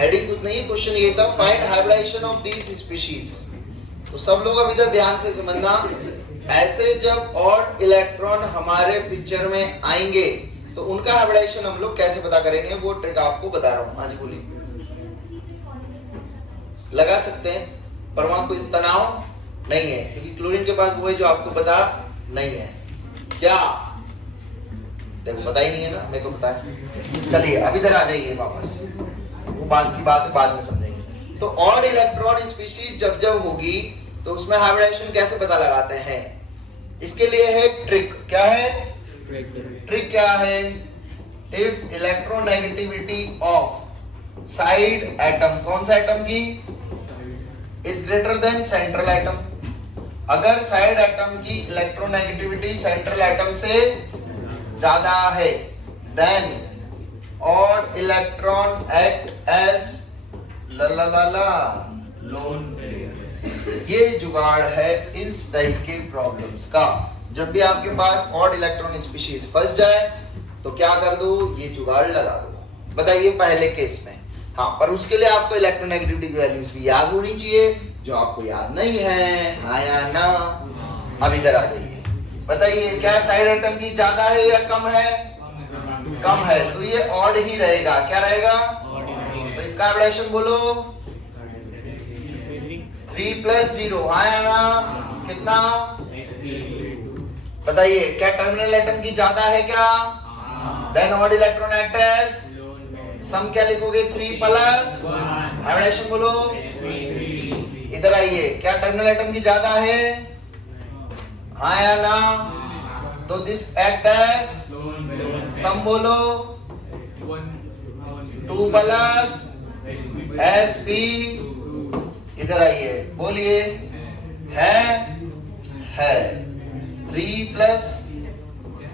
Heading कुछ नहीं, question ये था find hybridization of these species. तो सब लोग अभी तक ध्यान से समझना, ऐसे जब ऑड इलेक्ट्रॉन हमारे पिक्चर में आएंगे तो उनका हाइब्रिडाइजेशन हम लोग कैसे पता करेंगे, वो ट्रिक आपको बता रहा हूं। हाँ जी बोलिए। लगा सकते हैं, पर वहां कोई तनाव नहीं है क्योंकि क्लोरीन के पास वो है जो आपको पता नहीं है। क्या देखो पता ही नहीं है ना, मेरे को पता है। चलिए अब इधर आ जाइए वापस, वो बात की बात बाद में समझेंगे। तो ऑड इलेक्ट्रॉन स्पीशीज जब जब होगी तो उसमें हाइब्रिडाइजेशन कैसे पता लगाते हैं, इसके लिए है ट्रिक। क्या है ट्रिक? क्या है? If electronegativity of side atom, कौन सा एटम की, is greater than central atom. अगर साइड एटम की इलेक्ट्रोनेगेटिविटी सेंट्रल एटम से ज्यादा है, then odd electron act as lone pair. ये जुगाड़ है इस टाइप के प्रॉब्लम्स का। जब भी आपके पास ऑड इलेक्ट्रॉन स्पीशीज फंस जाए तो क्या कर दो, ये जुगाड़ लगा दो। बताइए पहले केस में। हाँ, पर उसके लिए आपको इलेक्ट्रोनेगेटिविटी की वैल्यूज भी याद होनी चाहिए, जो आपको याद नहीं है। हाँ या ना? अब इधर आ जाइए, बताइए क्या साइड एटम की ज्यादा है या कम है? कम है, तो ये ऑड ही रहेगा। क्या रहेगा? तो इसका हाइब्रिडाइजेशन बोलो 3 + 0। हाँ या ना? कितना? बताइए क्या टर्मिनल एटम की ज्यादा है क्या? Then odd electron act as sum. क्या लिखोगे? 3 + हाइब्रिडाइजेशन बोलो। इधर आइए, क्या टर्मिनल एटम की ज्यादा है? हाँ या ना? तो दिस एक्ट एज सम बोलो 2 + sp। इधर आइए बोलिए है 3 +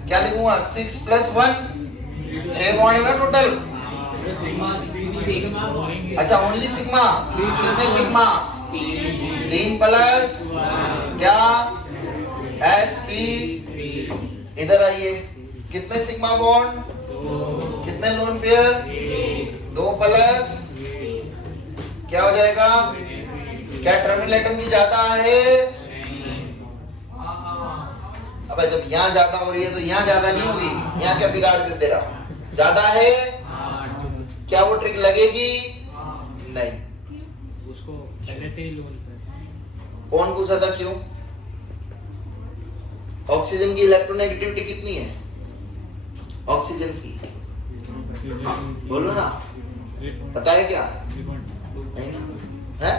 क्या लिखूंगा 6 + 1, 6 बॉन्ड है ना टोटल। अच्छा ओनली सिग्मा, कितने सिग्मा? 3 + क्या sp। इधर आइए, कितने सिग्मा बॉन्ड, कितने लोन पेयर? 2 + क्या हो जाएगा? क्या टर्मिनल एटम की ज्यादा है? अब जब यहाँ ज्यादा हो रही है तो यहाँ ज्यादा नहीं होगी, यहाँ क्या बिगाड़ दे तेरा? ज्यादा है, क्या वो ट्रिक लगेगी? नहीं। उसको पहले से ही लोन पे। कौन पूछा था क्यों? ऑक्सीजन की इलेक्ट्रोनेगेटिविटी कितनी है? ऑक्सीजन की बोलो ना, पता है क्या? नहीं ना है?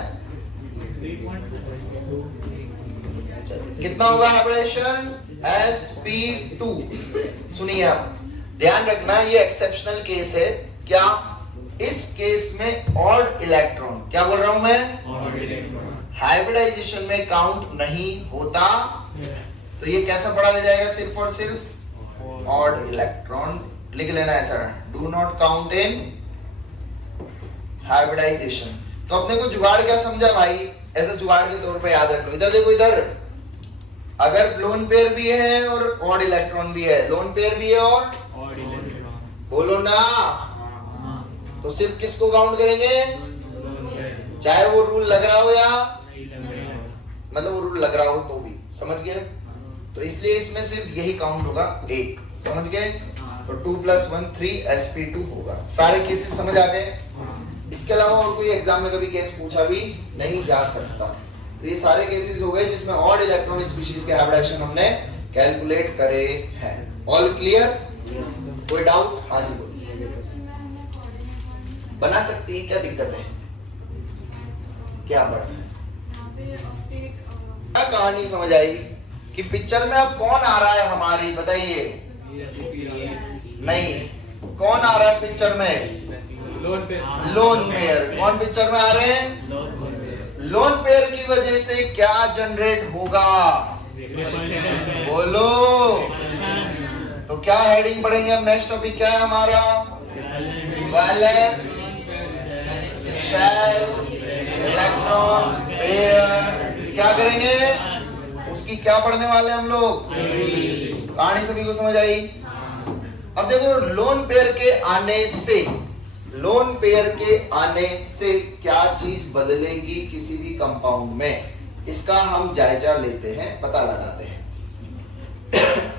कितना होगा हाइब्रिडेशन? sp2। सुनिए आप ध्यान रखना, ये एक्सेप्शनल केस है। क्या? इस केस में ऑड इलेक्ट्रॉन, क्या बोल रहा हूं मैं, हाइब्रिडाइजेशन में काउंट नहीं होता। तो ये कैसा पढ़ा ले जाएगा? सिर्फ और सिर्फ ऑड इलेक्ट्रॉन। लिख लेना ऐसा, do not count in hybridization. तो अपने को जुगाड़ क्या समझा भाई? ऐसे जुगाड़ के तौर पे याद रख लो। इधर देखो, इधर अगर लोन पेयर भी है और ऑड इलेक्ट्रॉन भी है, लोन पेयर भी है और बोलो ना, तो सिर्फ किसको काउंट करेंगे? चाहे वो रूल लग रहा हो या मतलब वो रूल लग रहा हो तो भी, समझ गए? तो इसलिए इसमें सिर्फ यही काउंट होगा, एक। समझ गए? तो 2 + 1 3 sp2 होगा। सारे केसेस समझ आ गए? इसके अलावा और कोई एग्जाम में कभी केस पूछा भी नहीं जा सकता। तो ये सारे केसेस हो गए जिसमें ऑड इलेक्ट्रॉन स्पीशीज के हाइब्रिडाइजेशन हमने कैलकुलेट करे हैं। All clear? कोई डाउट? हाँ जी बोलिए। बना सकती है, क्या दिक्कत है? क्या बट क्या कहानी समझ आई कि पिक्चर में अब कौन आ रहा है हमारी? बताइए। नहीं, कौन आ रहा है पिक्चर में? Lone pair. कौन पिक्चर में आ रहे हैं? लोन पेयर की वजह से क्या जनरेट होगा? बोलो। तो क्या हेडिंग पढ़ेंगे हम? नेक्स्ट टॉपिक क्या है हमारा? Valence shell electron pair. क्या करेंगे? उसकी क्या पढ़ने वाले हम लोग? कहानी सभी को समझ आई? अब देखो, लोन पेयर के आने से लोन पेयर के आने से क्या चीज बदलेगी किसी भी कंपाउंड में, इसका हम जायजा लेते हैं, पता लगाते हैं।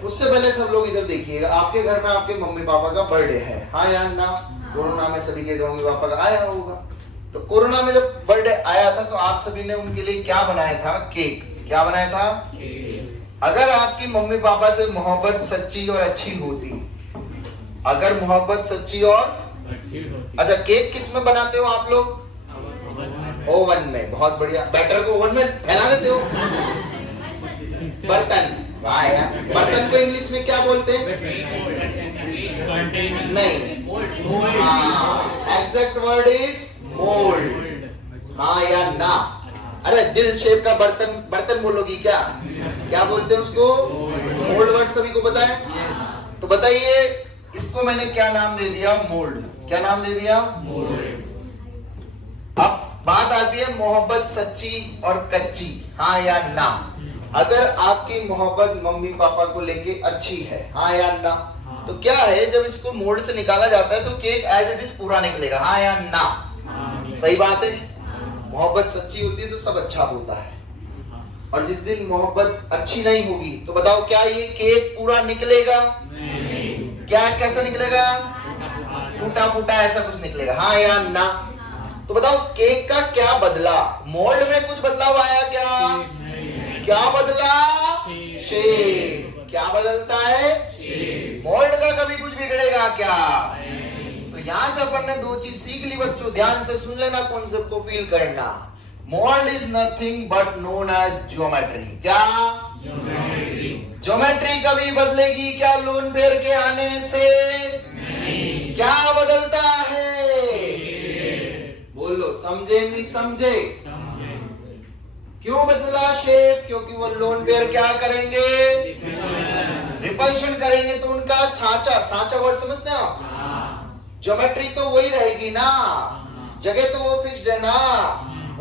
उससे पहले सब लोग इधर देखिएगा, आपके घर में आपके मम्मी पापा का बर्थडे है, हाँ या ना? कोरोना में सभी के मम्मी पापा का आया होगा। तो कोरोना में जब बर्थडे आया था तो आप सभी ने उनके लिए क्या बनाया था? केक। क्या बनाया था? अगर आपकी मम्मी पापा से मोहब्बत सच्ची और अच्छी होती, अगर मोहब्बत सच्ची और अच्छा, केक किस में बनाते हो आप लोग? ओवन में। बहुत बढ़िया। बैटर को ओवन में फैला देते हो। बर्तन। वाह यार, बर्तन को इंग्लिश में क्या बोलते हैं? नहीं, एग्जैक्ट वर्ड इज मोल्ड। हाँ या ना? अरे दिल शेप का बर्तन, बर्तन बोलोगी क्या? क्या बोलते हैं उसको? मोल्ड वर्ड सभी को पता है? तो बताइए, इसको मैंने क्या नाम दे दिया? मोल्ड। क्या नाम दे दिया? मोल्ड। अब बात आती है मोहब्बत सच्ची और कच्ची, हाँ या ना? अगर आपकी मोहब्बत मम्मी पापा को लेके अच्छी है, हाँ या ना? तो क्या है, जब इसको मोल्ड से निकाला जाता है तो केक एज इट इज पूरा निकलेगा, हाँ या ना? सही बात है। मोहब्बत सच्ची होती है तो सब अच्छा होता है, और जिस दिन मोहब्बत अच्छी नहीं होगी तो बताओ क्या ये केक पूरा निकलेगा? क्या कैसा निकलेगा? टूटा फूटा ऐसा कुछ निकलेगा, हाँ या ना? तो बताओ केक का क्या बदला? मोल्ड में कुछ बदलाव आया क्या? क्या बदला? शेप। क्या बदलता है? मोल्ड का कभी कुछ बिगड़ेगा क्या? तो यहाँ से अपन ने दो चीज सीख ली बच्चों, ध्यान से सुन लेना, कॉन्सेप्ट को फील करना। Mould is nothing but known as geometry. क्या? ज्योमेट्री कभी बदलेगी क्या लोन पेयर के आने से? नहीं। क्या बदलता है? बोलो, समझे नहीं समझे? क्यों बदला शेप? क्योंकि वो लोन पेयर क्या करेंगे? रिपल्शन करेंगे, तो उनका सांचा, सांचा वर्ड समझते हो? ज्योमेट्री तो वही रहेगी ना, जगह तो वो फिक्स्ड है ना।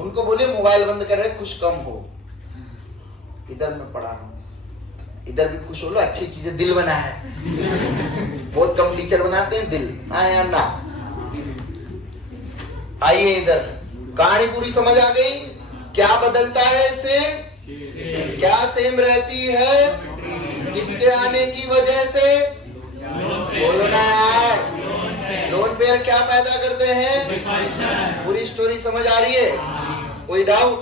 उनको बोले मोबाइल बंद कर रहे, खुश कम हो। इधर मैं पढ़ा रहा हूं, इधर भी खुश हो लो, अच्छी चीजें दिल बना है। बहुत कम टीचर बनाते हैं दिल, हाँ या ना? आइए इधर, कहानी पूरी समझ आ गई? क्या बदलता है सेम? क्या सेम रहती है? किसके आने की वजह से? बोलो ना यार। लोन पेयर क्या पैदा करते हैं? पूरी स्टोरी समझ आ रही है? कोई डाउट?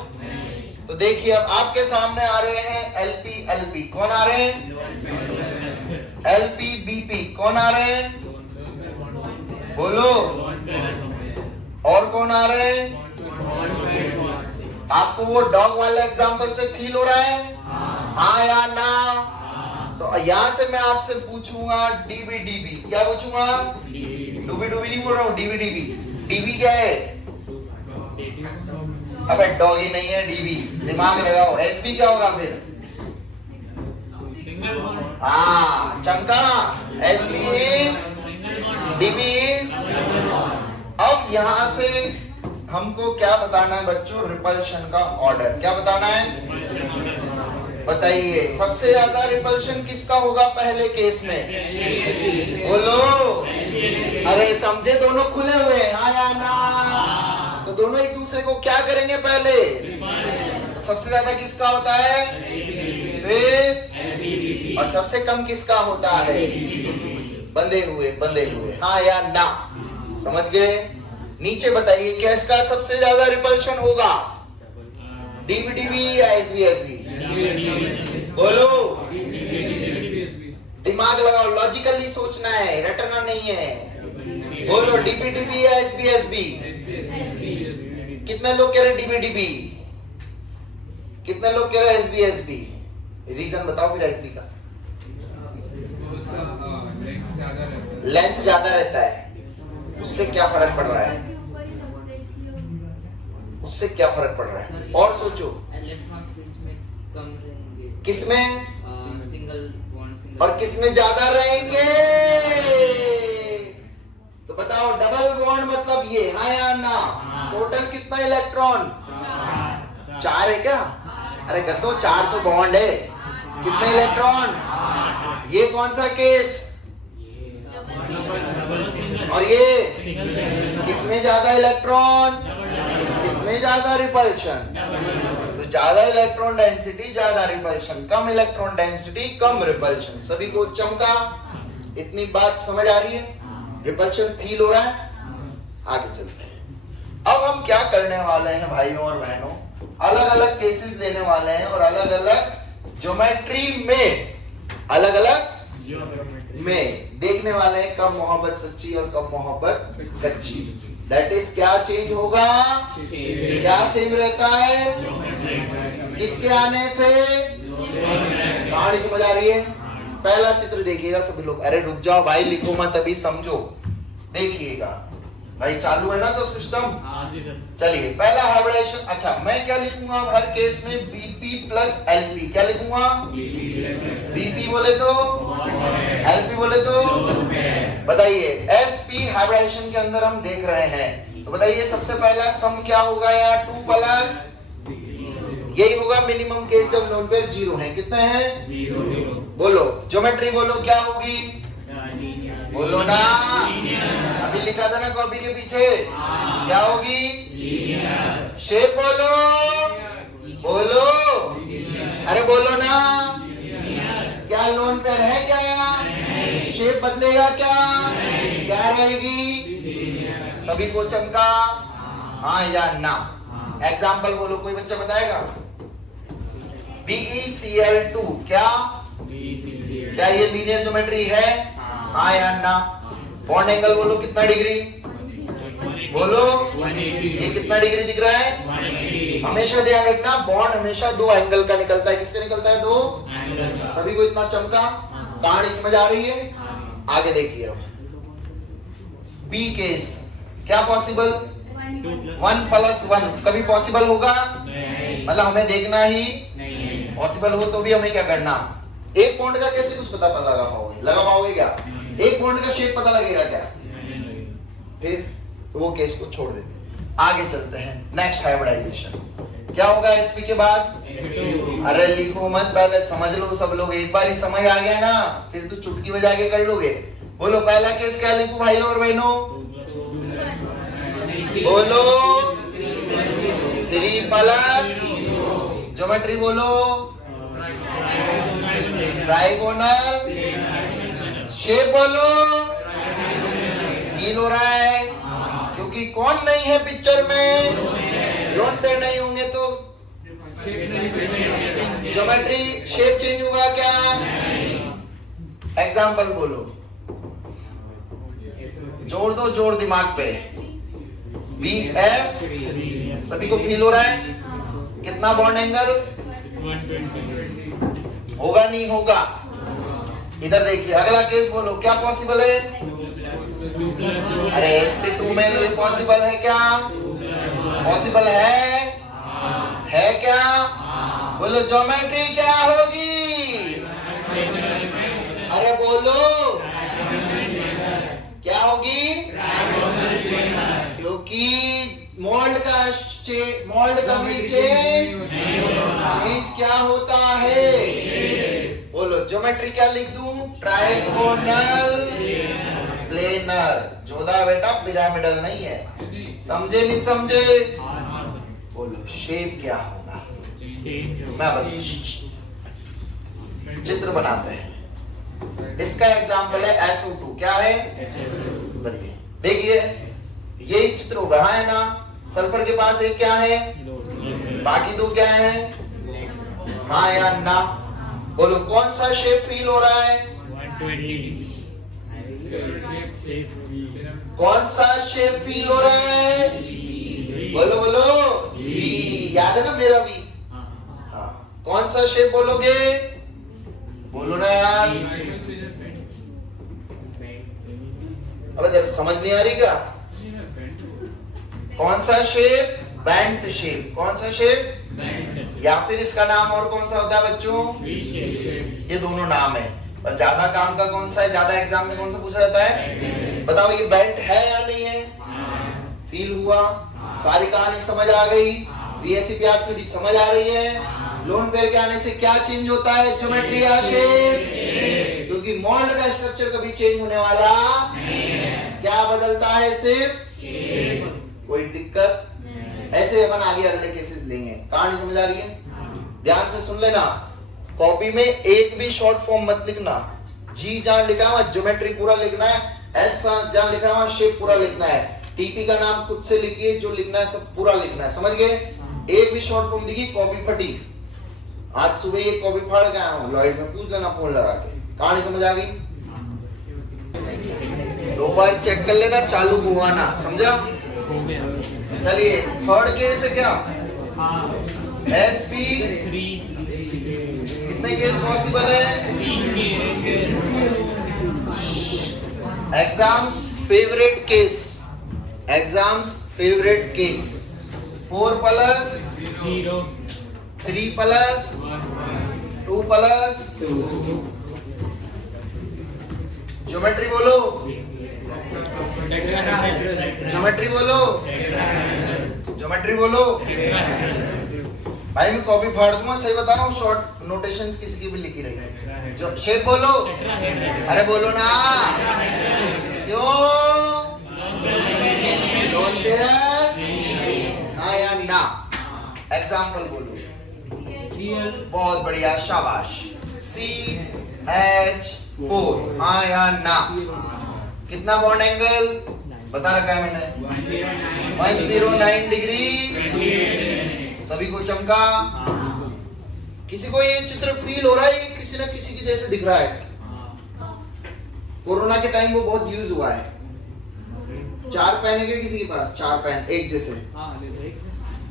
तो देखिए, अब आपके सामने आ रहे हैं एलपी एलपी। कौन आ रहे हैं? LP BP. कौन आ रहे हैं? बोलो। और कौन आ रहे हैं? आपको वो डॉग वाला एग्जांपल से फील हो रहा है? हाँ या ना? तो यहाँ से मैं आपसे पूछूंगा डीबी डीबी। क्या पूछूंगा? डूबी डूबी नहीं बोल रहा हूँ, डीबी डीबी। डीबी क्या है? अबे डॉगी नहीं है, डीबी। दिमाग लगाओ। एसबी क्या होगा फिर? हाँ, चमका। SB is, dB is. अब यहाँ से हमको क्या बताना है बच्चों? रिपल्शन का ऑर्डर। क्या बताना है? बताइए, सबसे ज्यादा रिपल्शन किसका होगा पहले केस में? बोलो। अरे समझे, दोनों खुले हुए, हाँ या ना? तो दोनों एक दूसरे को क्या करेंगे पहले? तो सबसे ज्यादा किसका होता है? और सबसे कम किसका होता है? बंधे हुए, बंधे हुए, हाँ या ना? समझ गए? नीचे बताइए, किसका सबसे ज्यादा रिपल्शन होगा? डीबीडीबी या एसबीएसबी? बोलो। दिमाग लगाओ, लॉजिकली सोचना है, रटना नहीं है। बोलो, डीबीडीबी या एसबीएसबी? कितने लोग कह रहे डीबीडीबी? कितने लोग कह रहे एसबीएसबी? रीजन बताओ फिर एसबी का। लेंथ ज्यादा रहता है, उससे क्या फर्क पड़ रहा है? उससे क्या फर्क पड़ रहा है? और सोचो, किसमें और किसमें ज्यादा रहेंगे? तो बताओ, डबल बॉन्ड मतलब ये, हाँ या ना? टोटल कितना इलेक्ट्रॉन? 4 है क्या? अरे गतो, 4 तो बॉन्ड है। कितने इलेक्ट्रॉन? ये कौन सा केस? और ये किसमें ज्यादा इलेक्ट्रॉन, किसमें ज्यादा रिपल्शन? तो ज्यादा इलेक्ट्रॉन डेंसिटी ज्यादा रिपल्शन, कम इलेक्ट्रॉन डेंसिटी कम रिपल्शन। सभी को चमका? इतनी बात समझ आ रही है? रिपल्शन फील हो रहा है? आगे चलते हैं। अब हम क्या करने वाले हैं भाइयों और बहनों, अलग अलग केसेस लेने वाले हैं और अलग अलग ज्योमेट्री में, अलग अलग में देखने वाले हैं कब मोहब्बत सच्ची और कब मोहब्बत कच्ची। दैट इज क्या चेंज होगा, क्या सेम रहता है, किसके आने से? कहानी समझ आ रही है? पहला चित्र देखिएगा सभी लोग। अरे रुक जाओ भाई, लिखो मत, अभी समझो। देखिएगा भाई, चालू है ना सब सिस्टम? चलिए पहला हाइब्रिडेशन। अच्छा मैं क्या लिखूंगा अब हर केस में? BP plus LP। क्या लिखूंगा? BP बोले तो, LP बोले तो। बताइए SP हाइब्रिडेशन के अंदर हम देख रहे हैं, तो बताइए सबसे पहला सम क्या होगा यहाँ? 2 प्लस, यही होगा मिनिमम केस जब नोन पेयर 0 है। कितने हैं? 0। बोलो ज्योमेट्री, बोलो क्या होगी? बोलो ना, अभी लिखा था ना कॉपी के पीछे, क्या होगी? शेप बोलो, बोलो, अरे बोलो ना, क्या लोन पेयर है क्या? शेप बदलेगा क्या? क्या रहेगी? सभी को चमका? हाँ या ना? एग्जाम्पल बोलो, कोई बच्चा बताएगा? BeCl2 क्या? क्या ये लीनियर ज्योमेट्री है? हाँ या ना? बॉन्ड एंगल बोलो कितना डिग्री? बोलो, ये कितना डिग्री दिख रहा है? हमेशा ध्यान रखना, बॉन्ड हमेशा 2 एंगल का निकलता है। किसका निकलता है? 2। सभी को इतना चमका? कहानी समझ आ रही है? आगे देखिए अब बी केस, क्या पॉसिबल? 1 प्लस 1 कभी पॉसिबल होगा? मतलब हमें देखना ही, पॉसिबल हो तो भी हमें क्या करना? एक पॉइंट का कैसे कुछ पता लगा पाओगे? लगा पाओगे क्या? एक पॉइंट का शेप पता लगेगा क्या? फिर तो वो केस को छोड़ देते, आगे चलते हैं। नेक्स्ट हाइब्रिडाइजेशन क्या होगा SP के बाद? अरे लिखो मत, पहले समझ लो सब लोग। एक बार ही समझ आ गया ना, फिर तो चुटकी बजा के कर लोगे। बोलो पहला केस क्या लिखूं भाइयों और बहनों? बोलो 3 प्लस, ज्योमेट्री बोलो ट्राइगोनल, शेप बोलो फील हो रहा है, क्योंकि कौन नहीं है पिक्चर में? लोन पे नहीं होंगे तो ज्योमेट्री शेप चेंज होगा क्या? एग्जाम्पल बोलो, जोड़ दो, जोड़ दिमाग पे। BF, सभी को फील हो रहा है? कितना बॉन्ड एंगल? होगा नहीं होगा? इधर देखिए अगला केस बोलो, क्या पॉसिबल है? अरे SP2 में ये पॉसिबल है क्या? पॉसिबल है क्या? बोलो ज्योमेट्री क्या होगी? अरे बोलो क्या होगी? क्योंकि मोल्ड का भी चेंज क्या होता है? बोलो ज्योमेट्री क्या लिख दूं? Trigonal planar. जोधा बेटा पिरामिडल नहीं है, समझे नहीं समझे? बोलो शेप क्या होगा? मैं बताऊं, चित्र बनाते हैं। इसका एग्जाम्पल है SO2। क्या है? देखिए यही चित्र होगा, है ना? सल्फर के पास एक क्या है, बाकी दो क्या है? हाँ या ना? बोलो कौन सा शेप फील हो रहा है? 120। कौन सा शेप फील हो रहा है? बोलो बोलो, याद है ना मेरा भी? हाँ, कौन सा शेप बोलोगे? बोलो ना यार। अब जरा समझ नहीं आ रही क्या? कौन सा शेप? Bent shape. कौन सा शेप? या फिर इसका नाम और कौन सा होता है बच्चों? ये दोनों नाम है, पर ज्यादा काम का कौन सा है? ज्यादा एग्जाम में कौन सा पूछा जाता है? बताओ ये बेंट है या नहीं है? फील हुआ? सारी कहानी समझ आ गई? VSC पे आपकी समझ आ रही है? लोन पेयर के आने से क्या चेंज होता है? ज्योमेट्री या शेप? क्योंकि मोल्ड का स्ट्रक्चर कभी चेंज होने वाला क्या बदलता है सिर्फ, कोई दिक्कत। ऐसे अपन आगे अगले केसेस लेंगे। कहानी समझ आ रही है? ध्यान से सुन लेना। कॉपी में एक भी शॉर्ट फॉर्म मत लिखना। जी जहां लिखा हुआ ज्योमेट्री पूरा लिखना है, एस जहां लिखा हुआ शेप पूरा लिखना है, टीपी का नाम खुद से लिखिए, जो लिखना है सब पूरा लिखना है। समझ गए? एक भी शॉर्ट फॉर्म दिखी कॉपी फटी। आज सुबह ये कॉपी फाड़ के आया हूं, लॉयड में पूछ लेना फोन लगा के। कहानी समझ आ गई? 2 बार चेक कर लेना, चालू हुआ ना, समझा? चलिए थर्ड केस है क्या? SP कितने केस पॉसिबल है? Exams favourite case, exams favourite case. 4 plus 0 3 plus 2 plus geometry बोलो, ज्योमेट्री बोलो, ज्योमेट्री बोलो। भाई मैं कॉपी फाड़ दूंगा, सही बता रहा हूँ। शॉर्ट नोटेशंस किसी की भी लिखी रही। जो शेप बोलो, अरे बोलो ना, क्यों? डोंट केयर, हाँ या ना? एग्जाम्पल बोलो। बहुत बढ़िया, शाबाश। CH4, हाँ या ना? कितना बॉन्ड एंगल बता रखा है मैंने? 109 डिग्री। सभी को चमका? किसी को ये चित्र फील हो रहा है? ये किसी न किसी की जैसे दिख रहा है। कोरोना के टाइम वो बहुत यूज हुआ है। 4 पेन है क्या किसी के पास? 4 पेन एक जैसे?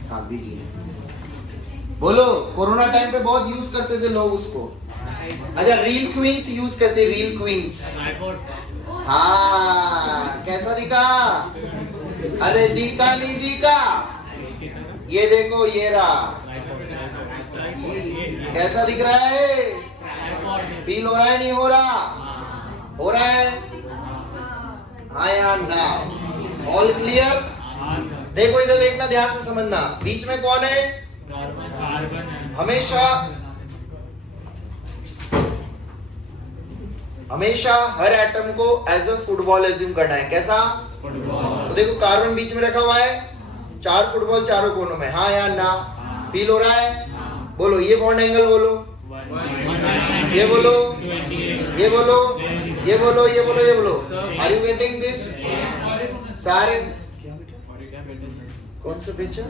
हाँ दीजिए। बोलो, कोरोना टाइम पे बहुत यूज करते थे लोग उसको। अच्छा, रील क्वींस यूज करते, रील क्वींस। हाँ, कैसा दिखा? अरे दिखा नहीं दिखा? ये देखो, ये रहा। कैसा दिख रहा है? फील हो रहा है नहीं हो रहा? हो रहा है? हाँ या ना? All clear? देखो इधर देखना, ध्यान से समझना। बीच में कौन है? हमेशा हर एटम को एज अ फुटबॉल एज्यूम करना है। कैसा? तो देखो कार्बन बीच में रखा हुआ है, 4 फुटबॉल चारों कोनों में। हाँ या ना? फील हो रहा है? बोलो, ये बॉन्ड एंगल बोलो, ये बोलो, ये बोलो, ये बोलो, ये बोलो, ये बोलो। Are you getting this? सारे क्या बेटा? कौन सा बेचा?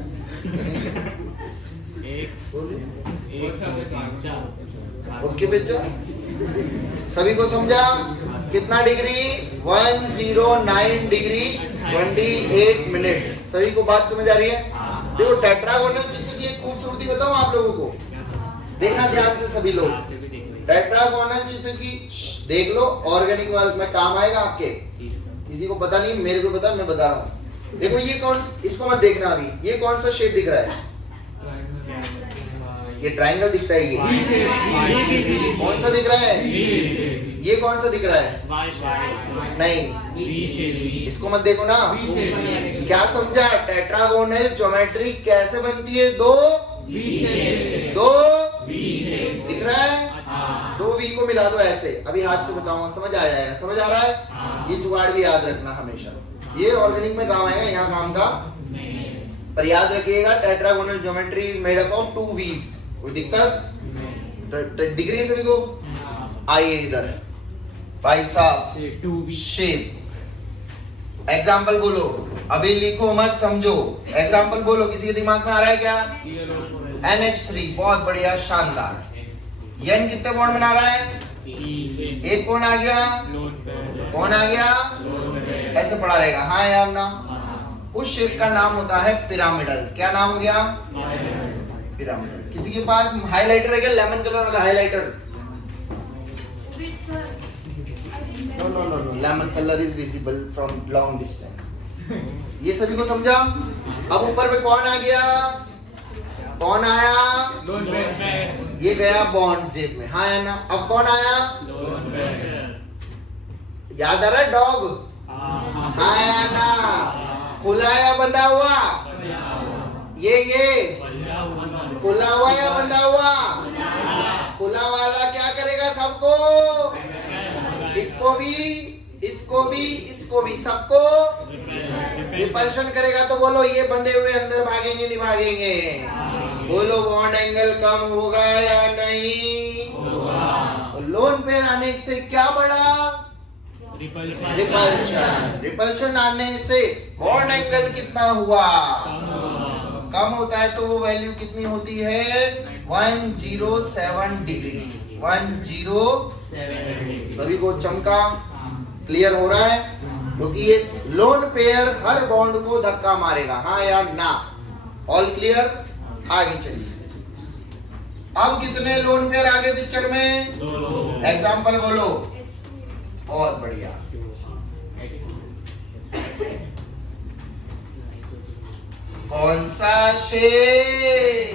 ओके बेचा, सभी को समझा? कितना डिग्री? 109 degree 28 minutes. सभी को बात समझ आ रही है? देखो टेट्रागोनल चित्र की एक खूबसूरती बताऊं आप लोगों को, देखना ध्यान से सभी लोग। टेट्रागोनल चित्र की देख लो, ऑर्गेनिक वर्क में काम आएगा आपके। किसी को पता नहीं, मेरे को पता, मैं बता रहा हूँ। देखो ये कौन, इसको मत देखना अभी, ये कौन सा शेप दिख रहा है? ये ट्रायंगल दिखता है। ये कौन सा दिख रहा है? ये कौन सा दिख रहा है? नहीं, इसको मत देखो ना। क्या समझा? टेट्रागोनल ज्योमेट्री कैसे बनती है? 2 दिख रहा है? 2 V को मिला दो ऐसे। अभी हाथ से बताऊंगा, समझ आ जाएगा। समझ आ रहा है? ये जुगाड़ भी याद रखना हमेशा, ये ऑर्गेनिक में काम आएगा, यहाँ काम का। पर याद रखिएगा, tetragonal geometry is made up of 2 V's। कोई दिक्कत? दिख रही है सभी को? आइए इधर भाई साहब, शेप। एग्जाम्पल बोलो, अभी लिखो मत, समझो। एग्जाम्पल बोलो, किसी के दिमाग में आ रहा है क्या? NH3, बहुत बढ़िया, शानदार। N कितने बॉन्ड बना रहा है? एक कौन आ गया? कौन आ गया? ऐसे पड़ा रहेगा, हाँ या ना? उस शेप का नाम होता है पिरामिडल। क्या नाम हो गया? पिरामिडल। किसी के पास हाइलाइटर है क्या? लेमन कलर वाला highlighter? No no no no, lemon colour is visible from long distance. ये सभी को समझा? अब ऊपर में कौन आ गया? कौन आया? ये गया बॉन्ड जेब में, हाँ या ना? अब कौन आया? याद आ रहा है? डॉग, हाँ या ना? खुला या बंधा हुआ? ये खुला हुआ या बंधा हुआ? खुला वाला क्या करेगा? सबको, इसको भी, इसको भी सबको रिपल्शन करेगा। तो बोलो ये बंधे हुए अंदर भागेंगे नहीं भागेंगे? बोलो बॉन्ड एंगल कम होगा या नहीं? लोन पेयर आने से क्या बढ़ा? रिपल्शन। रिपल्शन आने से बॉन्ड एंगल कितना हुआ? कम होता है। तो वो वैल्यू कितनी होती है? 107 डिग्री। 107। सभी को चमका? क्लियर हो रहा है? क्योंकि ये लोन पेयर हर बॉन्ड को धक्का मारेगा, हाँ या ना? All clear? आगे चलिए। अब कितने लोन पेयर आगे पिक्चर में? एग्जाम्पल बोलो। बहुत बढ़िया। कौन सा शेप?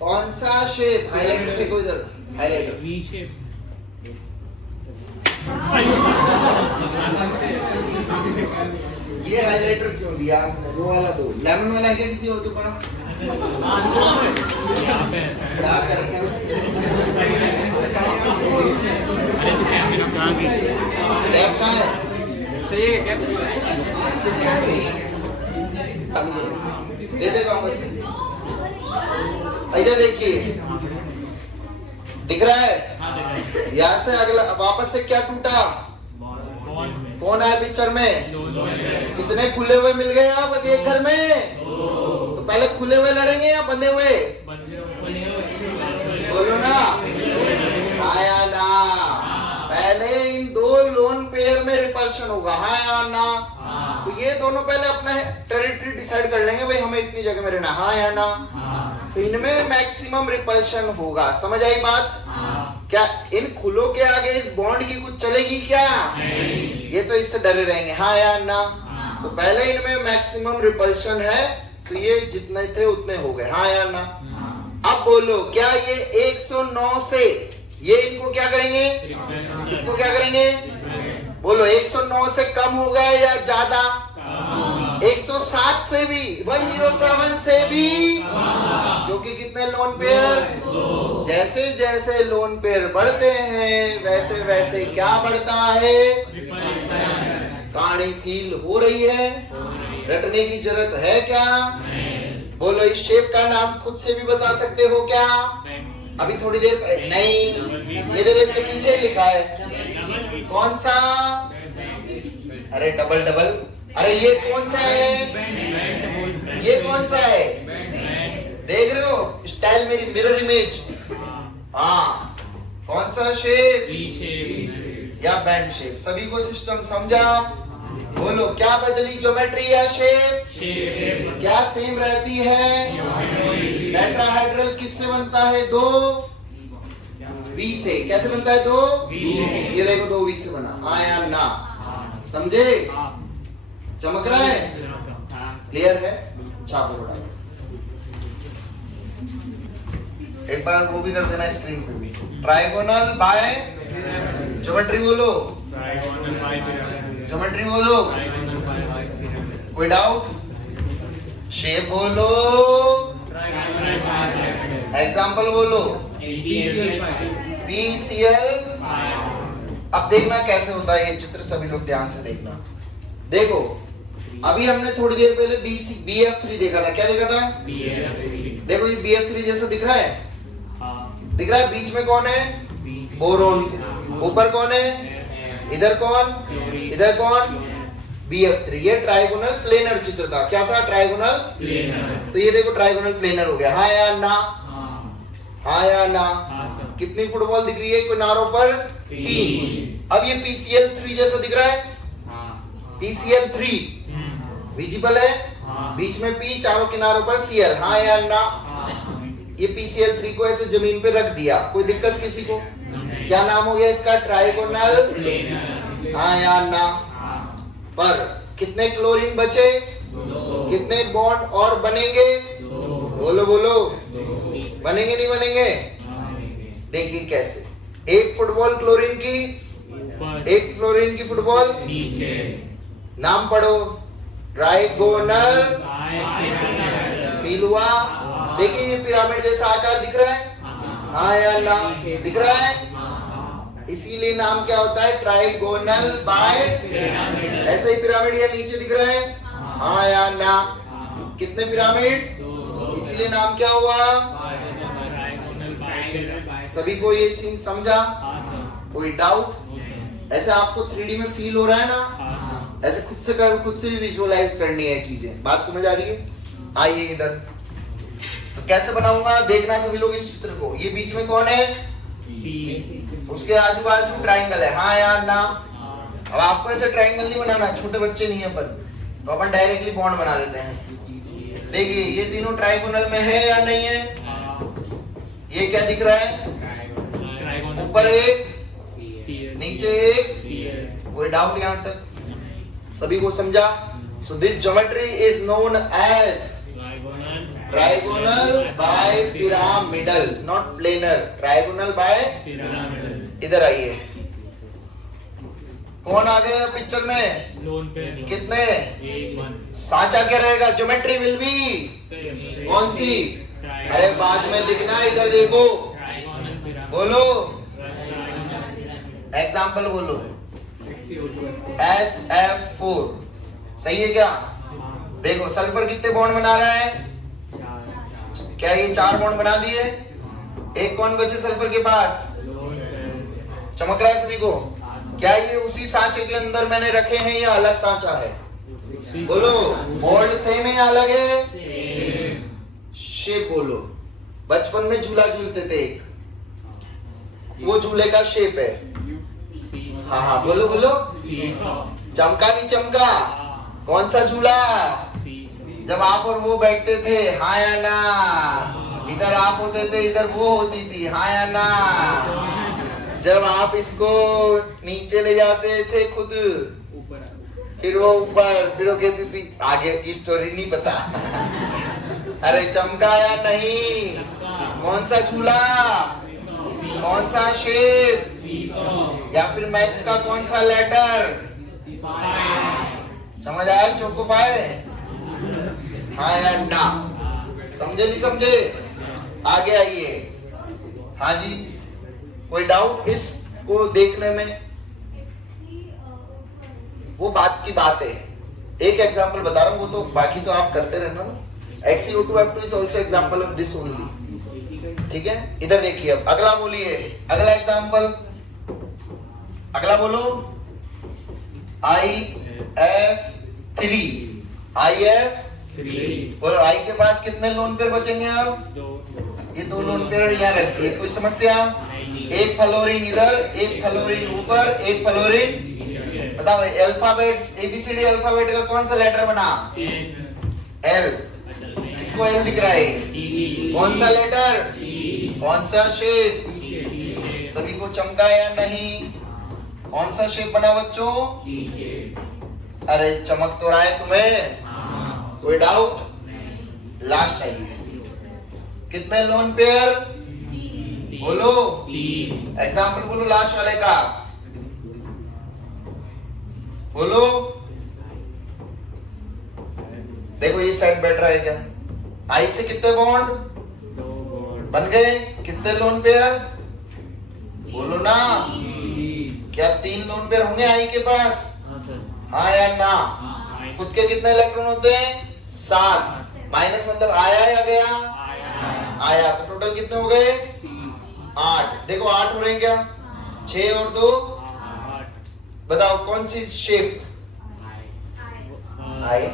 कौन सा शेप? हाईलाइटर फेंको इधर। हाईलाइटर। V shape. ये हाईलाइटर क्यों दिया आपने? वो वाला दो। लेमन वाला है किसी और के पास? क्या कर रहे हो? टैप कहाँ है? दे देगा बस। इधर देखिए, दिख रहा है? यहाँ से अगला वापस से क्या टूटा? कौन है पिक्चर में? कितने खुले हुए मिल गए आप एक घर में? तो पहले खुले हुए लड़ेंगे या बंधे हुए? बोलो ना, आया ना? पहले इन दो लोन पेयर में रिपल्शन होगा, हाँ या ना? तो ये दोनों पहले अपना टेरिटरी डिसाइड कर लेंगे, भाई हमें इतनी जगह में रहना, हाँ या ना? तो इनमें मैक्सिमम रिपल्शन होगा। समझ आई बात? क्या इन खुलों के आगे इस बॉन्ड की कुछ चलेगी क्या? ये तो इससे डरे रहेंगे, हाँ या ना? तो पहले इनमें मैक्सिमम रिपल्शन है, तो ये जितने थे उतने हो गए, हाँ या ना? अब बोलो, क्या ये 109 से ये इनको क्या करेंगे? इसको क्या करेंगे? बोलो 109 से कम हो गए या ज्यादा? 107 से भी, 107 से भी, क्योंकि कितने लोन पेयर? जैसे जैसे लोन पेयर बढ़ते हैं वैसे वैसे क्या बढ़ता है? कहानी फील हो रही है? रटने की जरूरत है क्या? बोलो इस शेप का नाम खुद से भी बता सकते हो क्या? अभी थोड़ी देर नहीं, ये देखो इसके पीछे ही लिखा है। कौन सा? अरे डबल डबल। अरे ये कौन सा है? ये कौन सा है? देख रहे हो स्टाइल मेरी मिरर इमेज? हाँ, कौन सा शेप? या बैंड शेप? सभी को सिस्टम समझा? बोलो क्या बदली? ज्योमेट्री या शेप? क्या सेम रहती है? टेट्राहेड्रल किससे बनता है? दो वी से। कैसे बनता है? दो ये देखो, दो वी से बना, हाँ या ना? समझे? चमक रहा है? क्लियर है? छापो बड़ा। एक बार वो भी कर देना स्क्रीन पे भी। ट्राइगोनल बाय ज्योमेट्री बोलो। ज्योमेट्री बोलो। कोई डाउट? शेप बोलो। एग्जाम्पल बोलो। PCL। अब देखना कैसे होता है ये चित्र, सभी लोग ध्यान से देखना। देखो अभी हमने थोड़ी देर पहले BF3 देखा था। क्या देखा था? देखो ये BF3 जैसा दिख रहा है? दिख रहा है? बीच में कौन है? बोरोन। ऊपर कौन है? इधर कौन? इधर कौन? BF3। ये ट्राइगोनल प्लेनर चित्र था। क्या था? Trigonal planar. तो ये देखो ट्राइगोनल प्लेनर हो गया, हाँ या ना? हाँ या ना? कितनी फुटबॉल दिख रही है किनारों पर? 3। अब ये PCL3 जैसा दिख रहा है? PCL3 विजिबल है? बीच में P, चारों किनारों पर CL, हाँ या ना? ये PCL3 को ऐसे जमीन पे रख दिया, कोई दिक्कत किसी को? क्या नाम हो गया इसका? ट्राइगोनल, हाँ या ना? पर कितने क्लोरीन बचे? कितने बॉन्ड और बनेंगे? बोलो बोलो। बनेंगे नहीं बनेंगे? देखिए कैसे। एक फुटबॉल क्लोरीन की, एक क्लोरीन की फुटबॉल नीचे। नाम पढ़ो। ट्राइगोनल फील हुआ? देखिए ये पिरामिड जैसा आकार दिख रहा है, हाँ या ना? दिख रहा है? इसीलिए नाम क्या होता है? Trigonal bi. ऐसे ही पिरामिड या नीचे दिख रहा है, हाँ या ना? कितने पिरामिड? इसीलिए नाम क्या हुआ? सभी को ये सीन समझा? कोई डाउट? ऐसे आपको 3D में फील हो रहा है ना? ऐसे खुद से भी विजुअलाइज करनी है चीजें। बात समझ आ रही है? आइए इधर। तो कैसे बनाऊंगा देखना सभी लोग इस चित्र को। ये बीच में कौन है? उसके आजू बाजू ट्राइंगल है, हाँ या ना? अब आपको ऐसे ट्राइंगल नहीं बनाना, छोटे बच्चे नहीं है अपन, तो अपन डायरेक्टली बॉन्ड बना देते हैं। देखिए ये तीनों ट्राइगोनल में है या नहीं है? ये क्या दिख रहा है? ऊपर एक, नीचे एक। कोई डाउट यहाँ तक? सभी को समझा? So this geometry is known as trigonal bipyramidal, not planar. Trigonal bi. इधर आइए, कौन आ गया पिक्चर में? कितने? सांचा क्या रहेगा? ज्योमेट्री विल बी कौन सी? अरे बाद में लिखना है, इधर देखो, बोलो एग्जाम्पल बोलो। SF4 सही है क्या? देखो सल्फर कितने बॉन्ड बना रहा है? क्या ये 4 बॉन्ड बना दिए? एक कौन बचे सल्फर के पास? चमक रहा है सभी को? क्या ये उसी सांचे के अंदर मैंने रखे हैं या अलग सांचा है? बोलो, मोल्ड सेम है या अलग है? शेप बोलो। बचपन में झूला झूलते थे एक, वो झूले का शेप है। हाँ हाँ बोलो बोलो। चमका नहीं चमका? कौन सा झूला? जब आप और वो बैठते थे, हाँ या ना? इधर आप होते थे, इधर वो होती थी, हाँ या ना? जब आप इसको नीचे ले जाते थे खुद, फिर वो ऊपर, फिर वो कहती थी, आगे की स्टोरी नहीं पता। अरे चमका या नहीं? कौन सा झूला? कौन सा शेप? या फिर मैथ्स का कौन सा लेटर? समझ आया? चौको पाए? हाँ या ना? समझे नहीं समझे? आगे आइए। हाँ जी, कोई डाउट इसको देखने में? वो बात की बात है, एक एग्जांपल बता रहा हूँ, वो तो बाकी तो आप करते रहना ना। XeO2F2 is also example of this only। ठीक है, इधर देखिए। अब अगला बोलिए, अगला एग्जांपल, अगला बोलो। IF3। IF3 और I के पास कितने लोन पेयर बचेंगे अब? ये 2 लोन पेयर यहाँ रखते हैं। कोई समस्या? एक फ्लोरीन इधर, एक फ्लोरीन ऊपर, एक फ्लोरीन। बताओ अल्फाबेट ABCD अल्फाबेट का कौन सा लेटर बना? L। इसको L दिख रहा है, कौन सा लेटर? कौन सा शेप? सभी को चमका या नहीं? कौन सा शेप बना बच्चों? अरे चमक तो रहा है तुम्हें? कोई डाउट? लास्ट आइए, कितने लोन पेयर? बोलो, एग्जाम्पल बोलो लास्ट वाले का, बोलो। देखो ये सेट बैठ रहा है क्या? आई से कितने बॉन्ड बन गए? कितने लोन पेयर? बोलो ना। क्या 3 लोन पेयर होंगे आई के पास? हाँ या ना? खुद के कितने इलेक्ट्रॉन होते हैं? 7। माइनस मतलब आया या गया? आया। तो टोटल कितने हो गए? 8। देखो 8 हो रहे हैं क्या? 6 और 2 बताओ कौन सी शेप? आई।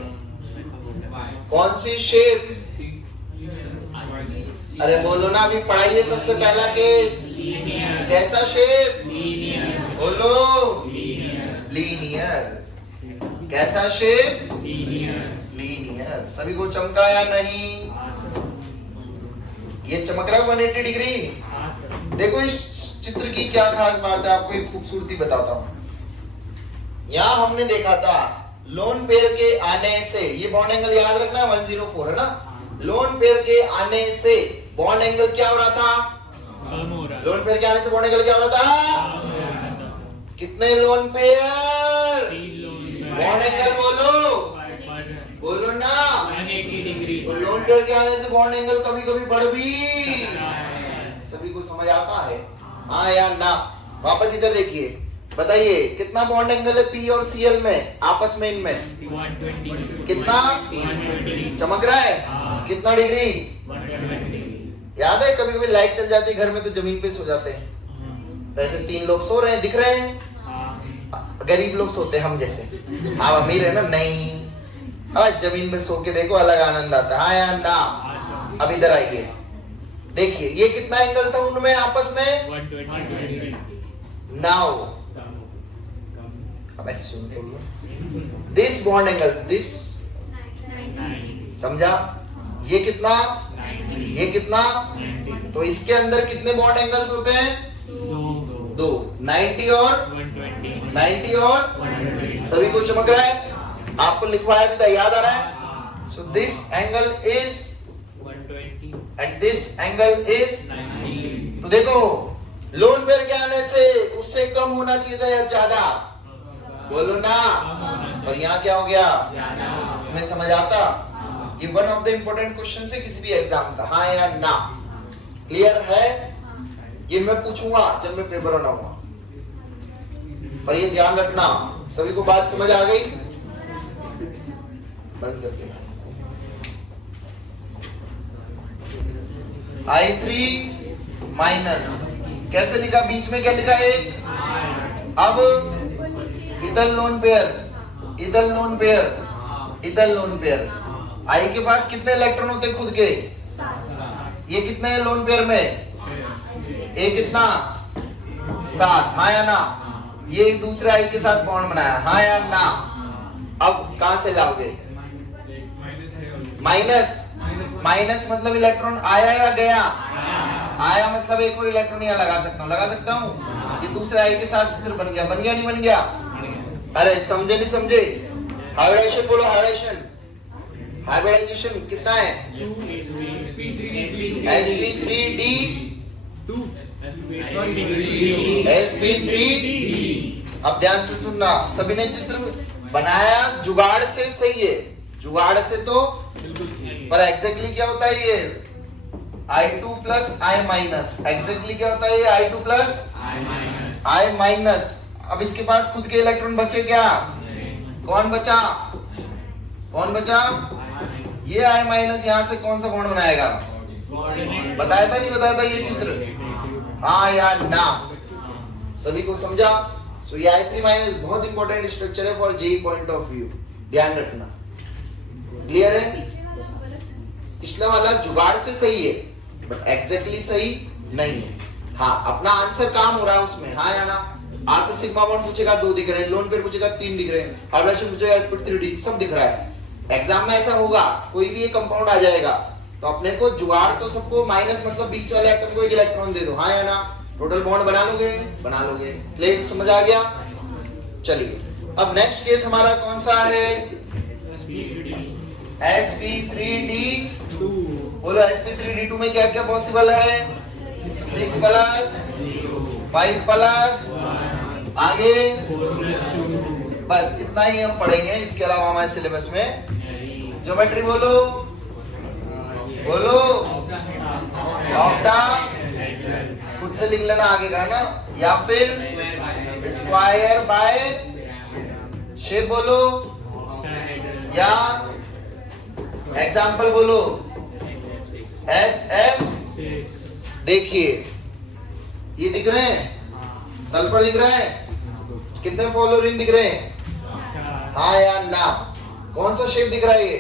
कौन सी शेप? अरे बोलो ना, अभी पढ़ाइए। सबसे पहला केस कैसा शेप? बोलो, लीनियर। कैसा शेप? लीनियर। सभी को चमका या नहीं? ये चमक रहा है 180 डिग्री। देखो इस चित्र की क्या खास बात है, आपको एक खूबसूरती बताता हूं। यहां हमने देखा था लोन पेयर के आने से, ये बॉन्ड एंगल याद रखना 104 है ना। लोन पेयर के आने से बॉन्ड एंगल क्या हो रहा था? लोन पेयर के आने से बॉन्ड एंगल क्या हो रहा था? कितने लोन पेयर? बॉन्ड एंगल बोलो, बोलो ना। 180 डिग्री। तो लोन पेयर के आने से बॉन्ड एंगल कभी कभी बढ़ भी। सभी को समझ आता है? हाँ या ना? वापस इधर देखिए, बताइए कितना बॉन्ड एंगल है P और Cl में आपस में, इनमें 120 कितना 120 चमक रहा है, हाँ। कितना डिग्री 120 याद है? कभी कभी लाइट चल जाती है घर में तो जमीन पे सो जाते हैं, तो ऐसे 3 लोग सो रहे हैं, दिख रहे हैं, हाँ। गरीब लोग सोते हैं हम जैसे, आप अमीर है ना, नहीं, अब जमीन पे सो के देखो अलग आनंद आता है, हाँ या ना? अब इधर आइए, देखिए ये कितना एंगल था उनमें आपस में, 120 नाउ अब ऐसे सुन तो लो, दिस बॉन्ड एंगल, दिस, समझा? ये कितना, ये कितना, तो इसके अंदर कितने बॉन्ड एंगल्स होते हैं, 2, 90 और 120 90 और 120 सभी को चमक रहा है, आपको लिखवाया भी था, याद आ रहा है? So this angle is 120 and this angle is, 90 तो देखो लोन पेयर के आने से उससे कम होना चाहिए था या ज्यादा, बोलो ना, और यहाँ क्या हो गया, तुम्हें समझ आता? ये one of the important question है किसी भी एग्जाम का, हाँ या ना? क्लियर है? ये मैं पूछूंगा जब मैं पेपर बनाऊंगा, और ये ध्यान रखना, सभी को बात समझ आ गई? बंद कर देना। I3 माइनस कैसे लिखा, बीच में क्या लिखा, एक, अब इधर लोन पेयर, इधर लोन पेयर, इधर लोन पेयर, आई के पास कितने इलेक्ट्रॉन होते हैं खुद के, ये कितने हैं लोन पेयर में, एक कितना, 7, हाँ या ना? ये दूसरे आई के साथ बॉन्ड बनाया, हाँ या ना? अब कहां से लाओगे, माइनस, माइनस मतलब इलेक्ट्रॉन आया या गया, आया मतलब एक और इलेक्ट्रॉन यहाँ लगा सकता हूँ, लगा सकता हूँ, ये दूसरे आई के साथ चित्र बन गया, बन गया नहीं बन गया? अरे समझे नहीं समझे? हाइब्रिडाइजेशन बोलो, हाइब्रिडाइजेशन, हाइब्रिडाइजेशन कितना है, sp3d sp3d। अब ध्यान से सुनना, सभी ने चित्र बनाया जुगाड़ से, सही है, जुगाड़ से तो, पर एग्जैक्टली क्या होता है ये, I2 plus I minus, exactly क्या होता है ये, I2 प्लस I माइनस। अब इसके पास खुद के इलेक्ट्रॉन बचे क्या, कौन बचा, कौन बचा, ये I माइनस, यहाँ से कौन सा बॉन्ड बनाएगा, बताया था नहीं बताया था ये चित्र, हाँ या ना? सभी को समझा? सो ये I3 माइनस बहुत इंपॉर्टेंट स्ट्रक्चर है for JEE point of view, ध्यान रखना, क्लियर है? पिछला वाला जुगाड़ से सही है बट एग्जैक्टली सही नहीं है, हाँ अपना आंसर काम हो रहा है उसमें, हाँ या ना? आपसे सिग्मा बॉन्ड पूछेगा 2 दिख रहे हैं, लोन पेयर पूछेगा 3 दिख रहे हैं, हाइब्रिडाइजेशन पूछेगा sp3d सब दिख रहा है, एग्जाम में ऐसा होगा कोई भी एक कंपाउंड आ जाएगा तो अपने को जुगाड़ तो सबको, माइनस मतलब बीच वाले एटम को एक इलेक्ट्रॉन दे दो, हाँ या ना? टोटल बॉन्ड बना लोगे, बना लोगे, प्लेन समझ आ गया? चलिए अब नेक्स्ट केस हमारा कौन सा है, sp3d2, बोलो sp3d2 में क्या क्या पॉसिबल है, 6 प्लस 5 प्लस आगे, बस इतना ही हम पढ़ेंगे, इसके अलावा हमारे सिलेबस में ज्योमेट्री बोलो, बोलो ऑक्टा, खुद से लिख लेना आगे का ना, या फिर स्क्वायर बाय शेप बोलो, या एग्जाम्पल बोलो, SF। देखिए ये दिख रहे हैं, सल्फर दिख रहा है, कितने फ्लोरीन दिख रहे हैं, हाँ या ना? कौन सा शेप दिख रहा है ये,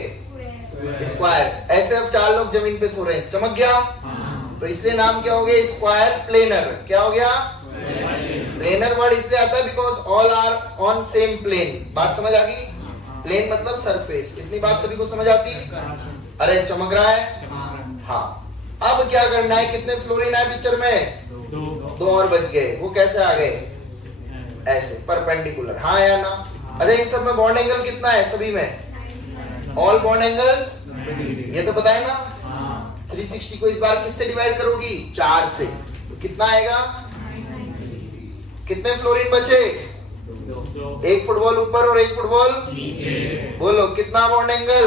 स्क्वायर, ऐसे अब 4 लोग जमीन पे सो रहे हैं, चमक गया, तो इसलिए नाम क्या हो गया, स्क्वायर प्लेनर, क्या हो गया, प्लेनर वर्ड इसलिए आता है because all are on same plane, बात समझ आ गई? प्लेन मतलब सरफेस, इतनी बात सभी को समझ आती है? अरे चमक रहा है, हाँ। अब क्या करना है, कितने फ्लोरीन है पिक्चर में, 2 और बच गए, वो कैसे आ गए, ऐसे परपेंडिकुलर, हाँ या ना? अच्छा इन सब में बॉन्ड एंगल कितना है, सभी में ऑल बॉन्ड एंगल्स, ये तो बताए ना, 360 को इस बार किससे डिवाइड करोगी, 4 से, तो कितना आएगा, कितने फ्लोरीन बचे, 1 फुटबॉल ऊपर और 1 फुटबॉल नीचे, बोलो कितना बॉन्ड एंगल,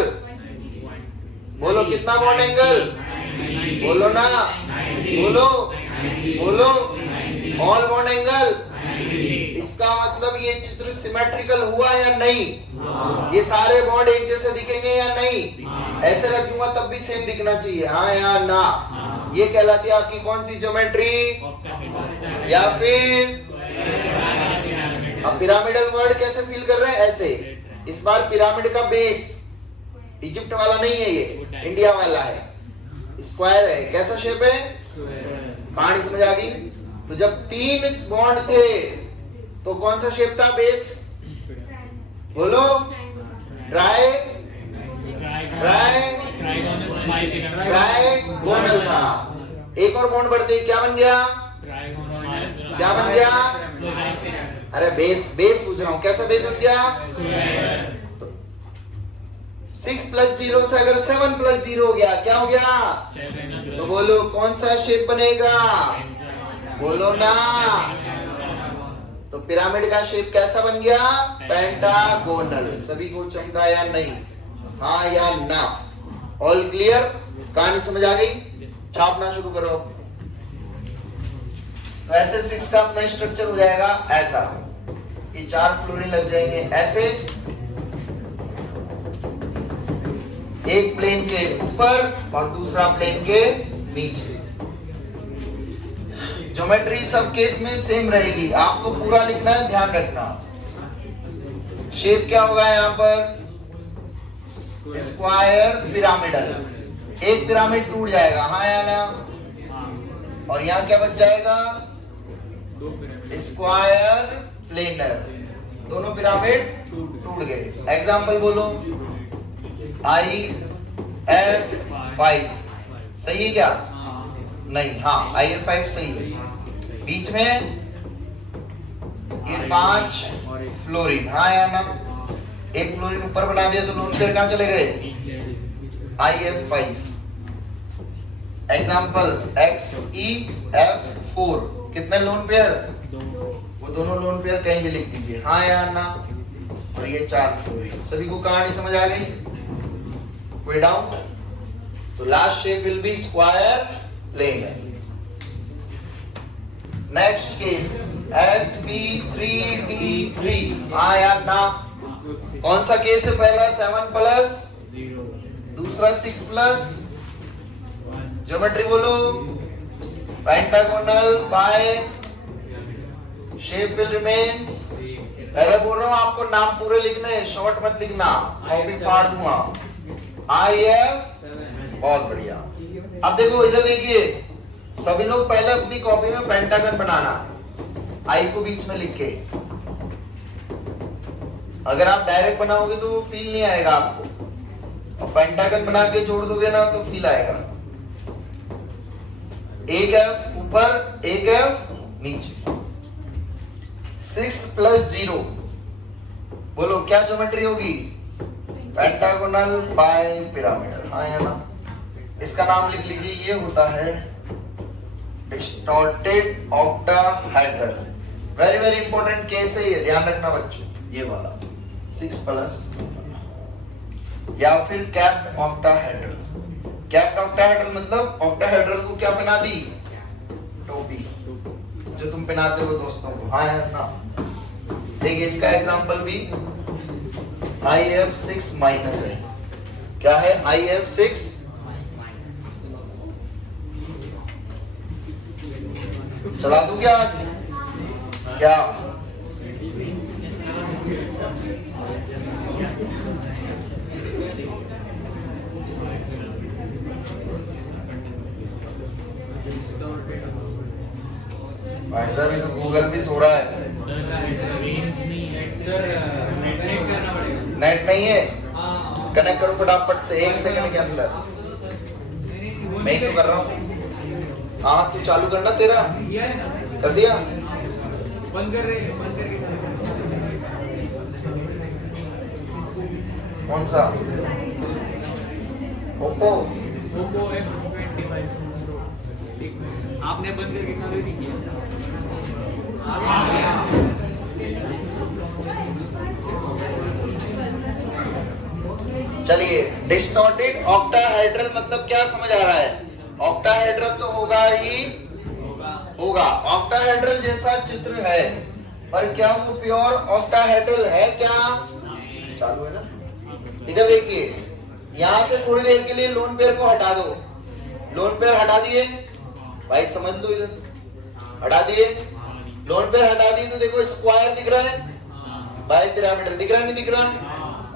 बोलो कितना बॉन्ड एंगल, बोलो ना, बोलो बोलो, ऑल बॉन्ड एंगल इसका मतलब ये चित्र सिमेट्रिकल हुआ या नहीं? ये सारे बॉन्ड एक जैसे दिखेंगे या नहीं? ऐसे रख दूंगा तब भी सेम दिखना चाहिए, हाँ या ना? ये कहलाती है आपकी कौन सी ज्योमेट्री? या फिर अब पिरामिडल वर्ड कैसे फील कर रहे हैं? ऐसे। इस बार पिरामिड का बेस इजिप्ट वाला नहीं है, ये इंडिया वाला है, स्क्वायर है। कैसा शेप है? कहानी समझ आ गई? तो जब 3 बॉन्ड थे तो कौन सा शेप था बेस? बोलो। ट्राइगोनल था। एक और बॉन्ड बढ़ते क्या बन गया? क्या बन गया? अरे बेस पूछ रहा हूं, कैसा बेस बन गया? 6 + 0 से अगर 7 + 0 हो गया, क्या हो गया? तो बोलो कौन सा शेप बनेगा? बोलो ना। तो पिरामिड का शेप कैसा बन गया? पेंटागोनल। सभी को चमका या नहीं? हाँ या ना? All clear? कहानी समझ आ गई? छापना शुरू करो। तो SF6 का अपना स्ट्रक्चर हो जाएगा ऐसा। ये 4 फ्लोरीन लग जाएंगे ऐसे, एक प्लेन के ऊपर और दूसरा प्लेन के नीचे। ज्योमेट्री सब केस में सेम रहेगी, आपको पूरा लिखना है, ध्यान रखना। शेप क्या होगा यहाँ पर? Square pyramidal. एक पिरामिड टूट जाएगा, हाँ या ना? और यहाँ क्या बच जाएगा? Square planar. दोनों पिरामिड टूट गए। एग्जाम्पल बोलो। IF5 सही है क्या? नहीं, हाँ IF5 सही है। बीच में ये 5 फ्लोरीन, हाँ या ना? एक फ्लोरीन ऊपर बना दिया तो लोन पेयर कहां चले गए? IF5। एग्जाम्पल XEF4 कितने लोन पेयर? वो दोनों लोन पेयर कहीं भी लिख दीजिए, हाँ या ना? और ये 4 फ्लोरीन। सभी को कहानी समझ आ गई? कोई डाउट? तो last shape will be square plane. Next case SB3D3, हाँ या ना? कौन सा केस है? पहला 7 + 0, दूसरा 6 +, ज्योमेट्री बोलो। Pentagonal bi shape will remains. पहले बोल रहा हूं आपको नाम पूरे लिखने, शॉर्ट मत लिखना, कॉपी फाड़ दूंगा। IF, बहुत बढ़िया। अब देखो इधर देखिए, सभी लोग पहले अपनी कॉपी में पेंटागन बनाना, आई को बीच में लिख के। अगर आप डायरेक्ट बनाओगे तो वो फील नहीं आएगा आपको, और पेंटागन बना के छोड़ दोगे ना तो फील आएगा। एक F ऊपर, एक F नीचे। 6 + 0 बोलो क्या ज्योमेट्री होगी? पेंटागोनल बाय पिरामिडल, हाँ या ना? इसका नाम लिख लीजिए, ये होता है distorted octahedral. Very very important case है ये, ध्यान रखना बच्चों। ये वाला 6+ या फिर कैप्ड ऑक्टाहेड्रल। कैप्ड ऑक्टाहेड्रल मतलब ऑक्टाहेड्रल को क्या पहना दी? टोपी, जो तुम पहनाते हो दोस्तों को, हाँ या ना? देखिए इसका एग्जांपल भी IF6 माइनस है। क्या है? IF6 चला दूं क्या आज? क्या भाई साहब, ये तो गूगल भी सो रहा है। नेट नहीं है? कनेक्ट करो फटाफट से, 1 सेकंड के अंदर। मैं ही तो कर रहा हूँ। हाँ तू चालू करना, तेरा कर दिया? बंद कर रहे, कौन सा? ओप्पो F25 आपने बंद करके चालू नहीं किया। चलिए, डिस्टॉर्टेड ऑक्टाहेड्रल मतलब क्या समझ आ रहा है? ऑक्टाहेड्रल तो होगा ही होगा। ऑक्टाहेड्रल जैसा चित्र है पर क्या वो प्योर ऑक्टाहेड्रल है क्या? चालू है ना? इधर देखिए, यहां से थोड़ी देर के लिए लोन पेयर को हटा दो। लोन पेयर हटा दिए भाई, समझ लो, इधर हटा दिए। लोन पेयर हटा दिए तो देखो स्क्वायर दिख रहा है भाई, पिरामिडल दिख रहा है, नहीं दिख रहा?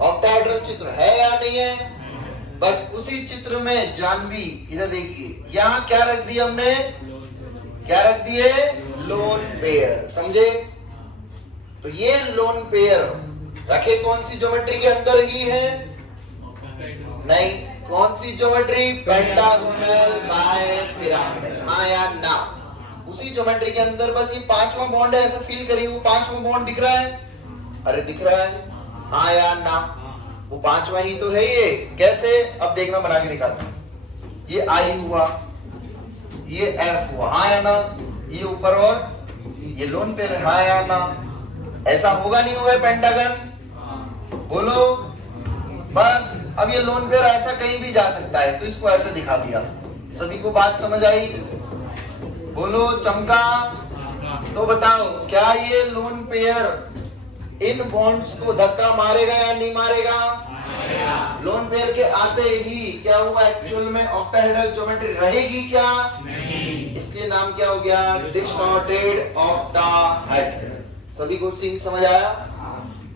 ऑक्टाहेड्रल चित्र है या नहीं है? बस उसी चित्र में जानवी, इधर देखिए, यहाँ क्या रख दिया हमने? क्या रख दिए? Lone pair. समझे? तो ये लोन पेयर रखे कौन सी ज्योमेट्री के अंदर ही है? नहीं, कौन सी ज्योमेट्री? पेंटागोनल बाय पिरामिडल, हाँ या ना? उसी ज्योमेट्री के अंदर बस ये पांचवा बॉन्ड है, ऐसा फील करिए। वो पांचवा बॉन्ड दिख रहा है? अरे दिख रहा है, हाँ या ना? वो पांचवा ही तो है ये। कैसे? अब देखना, बना के दिखाता हूं। ये आई हुआ, ये एफ हुआ, हाँ या ना? ये ऊपर और ये लोन पेयर, हाँ या ना? ऐसा होगा नहीं हुआ पेंटागन? बोलो। बस अब ये लोन पेयर ऐसा कहीं भी जा सकता है, तो इसको ऐसे दिखा दिया। सभी को बात समझ आई? बोलो चमका। तो बताओ, क्या ये लोन पेयर इन बॉन्ड्स को धक्का मारेगा या नहीं मारेगा? लोन पेयर के आते ही क्या हुआ? एक्चुअल में ऑक्टाहेड्रल ज्योमेट्री रहेगी क्या? नहीं। इसलिए नाम क्या हो गया? Distorted octahedral. सभी को सीन समझ आया?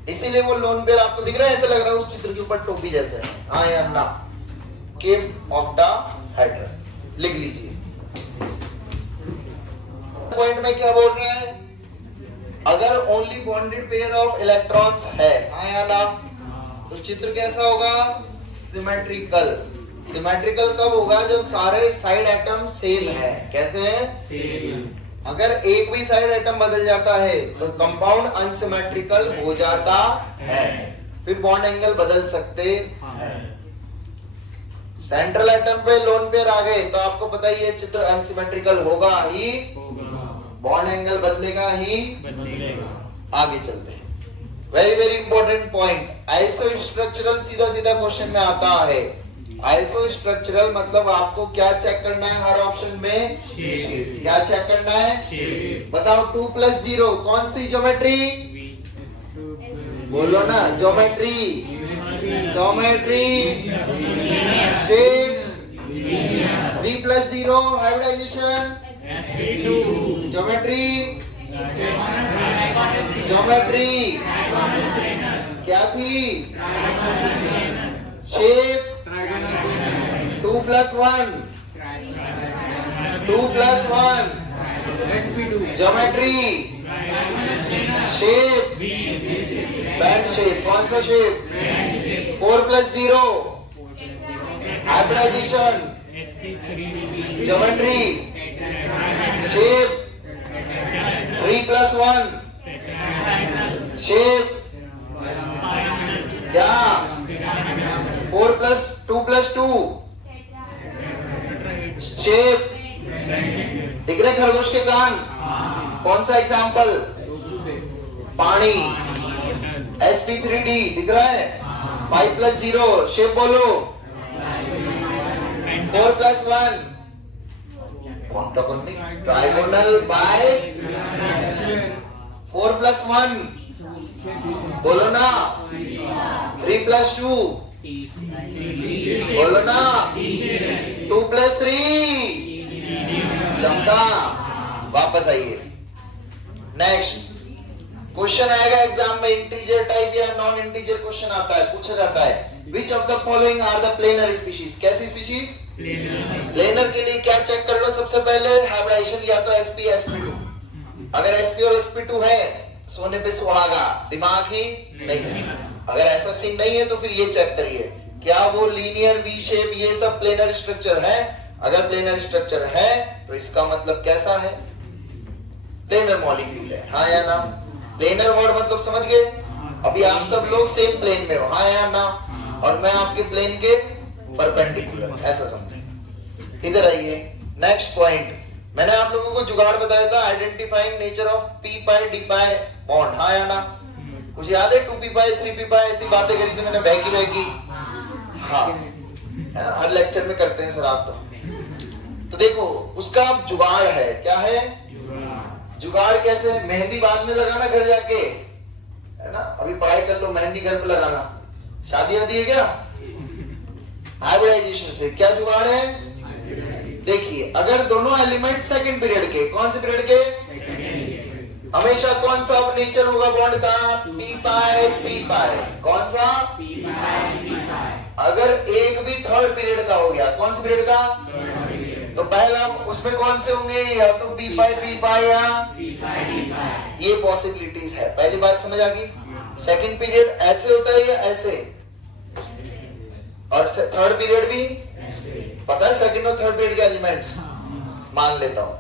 इसीलिए वो लोन पेयर आपको दिख रहा है, ऐसा लग रहा है उस चित्र के ऊपर टोपी जैसे है, हाँ या ना? केम ऑक्टाहेड्रल लिख लीजिए। पॉइंट में क्या बोल रहा है? अगर only bonded pair of electrons है, हाँ या ना? तो चित्र कैसा होगा? सिमेट्रिकल। सिमेट्रिकल कब होगा? जब सारे साइड एटम सेम है। कैसे हैं? सेम। अगर एक भी साइड एटम बदल जाता है तो कंपाउंड अनसिमेट्रिकल हो जाता है, फिर बॉन्ड एंगल बदल सकते हैं। सेंट्रल एटम पे लोन पेयर आ गए तो आपको पता ही है चित्र अनसिमेट्रिकल होगा ही, बॉन्ड एंगल बदलेगा ही। आगे चलते हैं। Very very important point, iso structural सीधा सीधा क्वेश्चन में आता है। आइसो स्ट्रक्चरल मतलब आपको क्या चेक करना है हर ऑप्शन में? शेप। क्या चेक करना है? शेप। बताओ 2+0 कौन सी ज्योमेट्री? बोलो ना, geometry. Geometry, shape. 3+0 hybridization, geometry. Geometry क्या थी? Shape. 2+1 2+1 geometry, shape, bent shape. कौन सा shape? 4+0 hybridization, geometry, shape. 3+1 shape क्या? 4+2+2 शेप। दिख रहे खरगोश के कान? कौन सा एग्जाम्पल? पानी। sp3d दिख रहा है? 5+0 शेप बोलो। 4+1 ट्राइगोनल बाय 4+1 बोलो ना। 3+2 बोलो ना। 2+3 चमका। वापस आइए। नेक्स्ट क्वेश्चन आएगा एग्जाम में, इंटीजर टाइप या नॉन इंटीजर क्वेश्चन आता है, पूछा जाता है which of the following are the planar species. कैसी स्पीशीज? प्लेनर के लिए क्या चेक कर लो सबसे पहले? हाइब्रिडाइजेशन, या तो sp sp2। अगर sp और sp2 है, सोने पे सुहागा, दिमाग ही नहीं। अगर ऐसा सीन नहीं है तो फिर ये चेक करिए, क्या वो लीनियर वी शेप ये सब प्लेनर स्ट्रक्चर है? अगर प्लेनर स्ट्रक्चर है तो इसका मतलब कैसा है? प्लेनर मॉलिक्यूल है, हाँ या ना? प्लेनर वर्ड मतलब समझ गए? अभी आप सब लोग सेम प्लेन में हो, हाँ या ना? और मैं आपके प्लेन के परपेंडिकुलर, ऐसा समझे। इधर आइए। नेक्स्ट पॉइंट, मैंने आप लोगों को जुगाड़ बताया था, identifying nature of p pi d pi bond, हाँ या ना? कुछ याद है? 2p पाई 3p पाई ऐसी बातें करी थी मैंने, बहकी। हाँ है ना, हर लेक्चर में करते हैं सर आप तो देखो उसका जुगाड़ है। क्या है? जुगाड़ कैसे? मेहंदी बाद में लगाना घर जाके, है ना, अभी पढ़ाई कर लो, मेहंदी घर पे लगाना। शादी वादी है क्या? हाइब्रिडाइजेशन से क्या जुगाड़ है? देखिए, अगर दोनों एलिमेंट सेकंड पीरियड के, कौन से पीरियड के? हमेशा कौन सा नेचर होगा बॉन्ड का? पी पाई पी पाई। कौन सा? अगर एक भी थर्ड पीरियड का हो गया, कौन से पीरियड का? तो पहला उसमें कौन से होंगे? या तो पी पाई या ये पॉसिबिलिटीज है। पहली बात समझ आ गई? सेकंड पीरियड ऐसे होता है या ऐसे? और थर्ड पीरियड भी पता है, सेकंड और थर्ड पीरियड के एलिमेंट्स मान लेता हूं।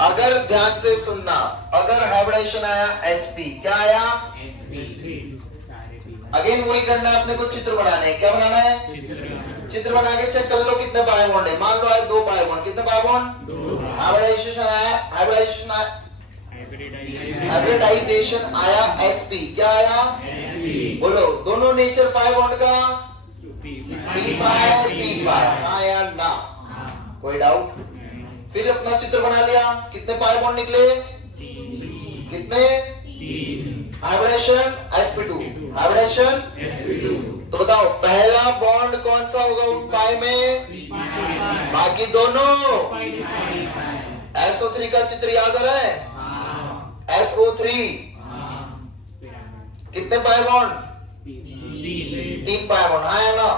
अगर ध्यान से सुनना, अगर हाइब्रिडेशन आया sp, क्या आया? अगेन वही करना है अपने को, चित्र बनाना है। क्या बनाना है? चित्र बना के चेक कर लो कितने बाय बॉन्ड है। मान लो आए 2 बाय बॉन्ड। कितने बाय बॉन्ड? हाइब्रिडाइजेशन आया sp, क्या आया? बोलो, दोनों नेचर पाई बॉन्ड का पी पाई आया ना? कोई डाउट? फिर अपना चित्र बना लिया, कितने पाई बॉन्ड निकले? कितने? Hybridization sp2, hybridization. तो बताओ पहला बॉन्ड कौन सा होगा उन पाई में? बाकी दोनों SO3 का चित्र याद आ रहा है? SO3 कितने पाई बॉन्ड? 3 पाई बॉन्ड, हाँ है ना?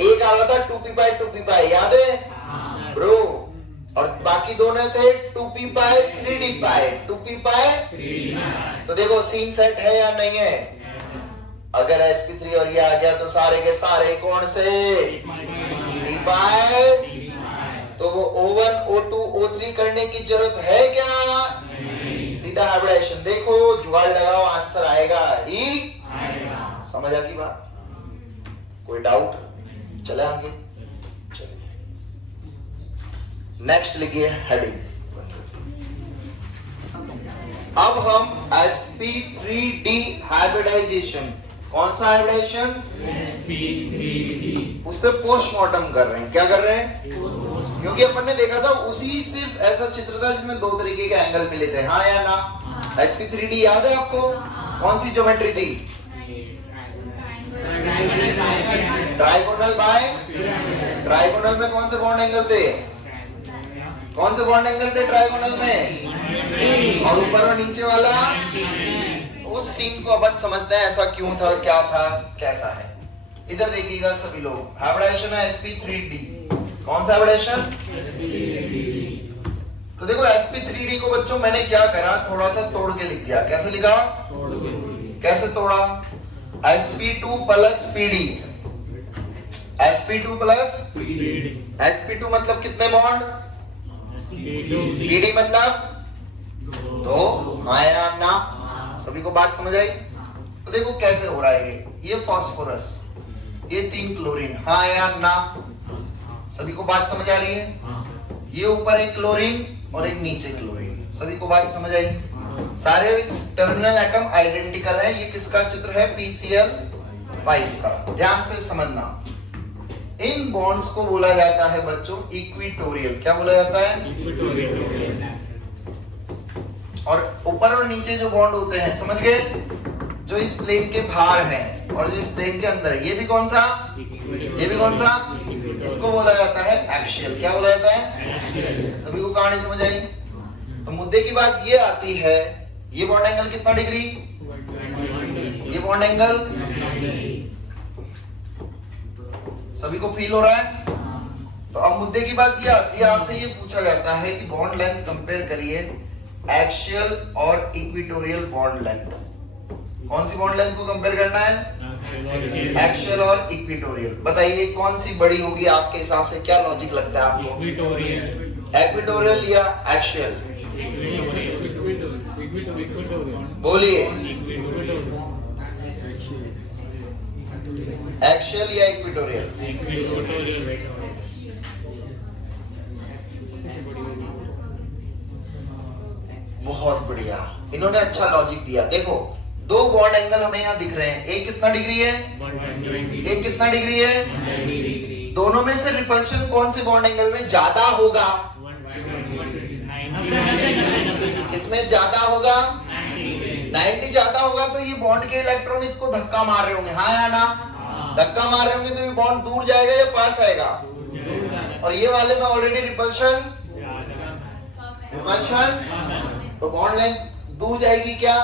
एक आ रहा था 2p पाई, याद है ब्रो? और बाकी दोनों थे 2p पाई 3d पाई, 2p पाई। तो देखो सीन सेट है या नहीं है? अगर sp3 और ये आ गया तो सारे के सारे कौन से? p पाई। तो वो O1 O2 O3 करने की जरूरत है क्या? सीधा हाइब्रिडेशन। देखो जुगाड़ लगाओ, आंसर आएगा ही। समझ आ गई बात? कोई डाउट? चले आगे, चलिए नेक्स्ट लिखिए हेडिंग। अब हम sp3d हाइब्रिडाइजेशन, कौन सा हाइब्रिडाइजेशन? उस पे पोस्टमार्टम कर रहे हैं। क्या कर रहे हैं? क्योंकि अपन ने देखा था उसी सिर्फ ऐसा चित्र था जिसमें 2 तरीके के एंगल मिले थे, हाँ या ना? sp3d याद है आपको? कौन सी ज्योमेट्री थी? ट्राइगोनल बाय ट्राइगोनल में कौन से बॉन्ड एंगल थे? कौन से बॉन्ड एंगल थे ट्राइगोनल में? और ऊपर और नीचे वाला? उस सीन को अपन समझते हैं, ऐसा क्यों था, क्या था, कैसा है। इधर देखिएगा सभी लोग, हाइब्रिडेशन है sp3d। कौन सा हाइब्रिडेशन? तो देखो sp3d को बच्चों मैंने क्या करा, थोड़ा सा तोड़ के लिख दिया। कैसे लिखा? कैसे तोड़ा? sp2 plus pd, sp2 plus sp2 मतलब कितने बॉन्ड? pd मतलब 2, हाँ या ना? सभी को बात समझ आई? तो देखो कैसे हो रहा है ये फास्फोरस, ये 3 क्लोरीन, हाँ या ना? सभी को बात समझ आ रही है? ये ऊपर एक क्लोरीन और एक नीचे क्लोरीन, सभी को बात समझ आई? सारे टर्मिनल एटम आइडेंटिकल है। ये किसका चित्र है? PCl5 का। ध्यान से समझना, इन बॉन्ड्स को बोला जाता है बच्चों इक्विटोरियल। क्या बोला जाता है? इक्विटोरियल। और ऊपर और नीचे जो बॉन्ड होते हैं, समझ गए? जो इस प्लेन के बाहर है और जो इस प्लेन के अंदर है, ये भी कौन सा? ये भी कौन सा? इसको बोला जाता है एक्सियल। क्या बोला जाता है? सभी को कहानी समझ आई? तो मुद्दे की बात ये आती है, ये बॉन्ड एंगल कितना डिग्री? ये बॉन्ड एंगल सभी को फील हो रहा है? तो अब मुद्दे की बात ये आती है, आपसे ये पूछा जाता है कि बॉन्ड लेंथ कंपेयर करिए एक्सियल और इक्विटोरियल बॉन्ड लेंथ। कौन सी बॉन्ड लेंथ को कंपेयर करना है? एक्सियल और इक्विटोरियल। बताइए कौन सी बड़ी होगी आपके हिसाब से? क्या लॉजिक लगता है आपको? इक्विटोरियल या एक्सियल? बोलिए, एक्सियल या इक्विटोरियल? बहुत बढ़िया, इन्होंने अच्छा लॉजिक दिया। देखो 2 बॉन्ड एंगल हमें यहाँ दिख रहे हैं, एक कितना डिग्री है? एक कितना डिग्री है? दोनों में से रिपल्शन कौन से बॉन्ड एंगल में ज्यादा होगा? किसमें ज्यादा होगा? 90 ज्यादा होगा तो ये बॉन्ड के इलेक्ट्रॉन इसको धक्का मार रहे होंगे, हाँ या ना? धक्का मार रहे होंगे तो ये बॉन्ड दूर जाएगा या पास आएगा? और ये वाले में ऑलरेडी रिपल्शन, तो बॉन्ड लेंथ दूर जाएगी क्या?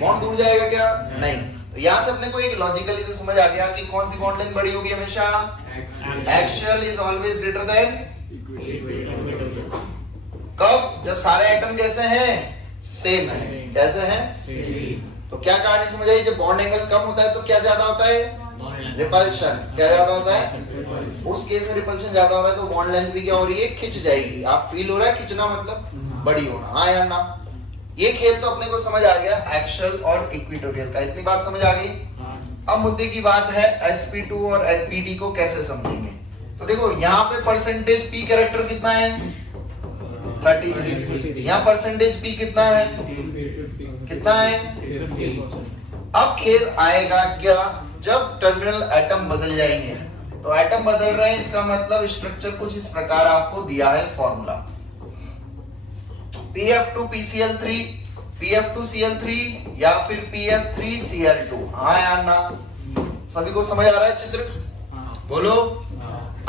बॉन्ड दूर जाएगा क्या? नहीं। तो यहाँ से अपने को एक लॉजिकली तो समझ आ गया कि कौन सी बॉन्ड लेंथ बड़ी होगी हमेशा? Axial is always greater than. कब? जब सारे एटम कैसे हैं? सेम है। कैसे हैं? तो क्या कहानी समझ आई? जब बॉन्ड एंगल कम होता है तो क्या ज्यादा होता है? रिपल्शन। क्या ज्यादा होता है? उस केस में रिपल्शन ज्यादा हो रहा है तो बॉन्ड लेंथ भी क्या हो रही है? खिंच जाएगी। आप फील हो रहा है खिंचना मतलब बड़ी होना, हाँ या ना? ये खेल तो अपने को समझ आ गया एक्सियल और इक्वेटोरियल का, इतनी बात समझ आ गई। अब मुद्दे की बात है sp2 और lpd को कैसे समझेंगे। तो देखो यहाँ पे परसेंटेज p कैरेक्टर कितना है? 33। यहाँ परसेंटेज p कितना है? कितना है? अब खेल आएगा क्या? जब टर्मिनल एटम बदल जाएंगे। तो एटम बदल रहे हैं इसका मतलब स्ट्रक्चर कुछ इस प्रकार आपको दिया है फॉर्मूला, PF2PCl3, PF2Cl3 या फिर PF3Cl2, हाँ या ना? सभी को समझ आ रहा है चित्र? बोलो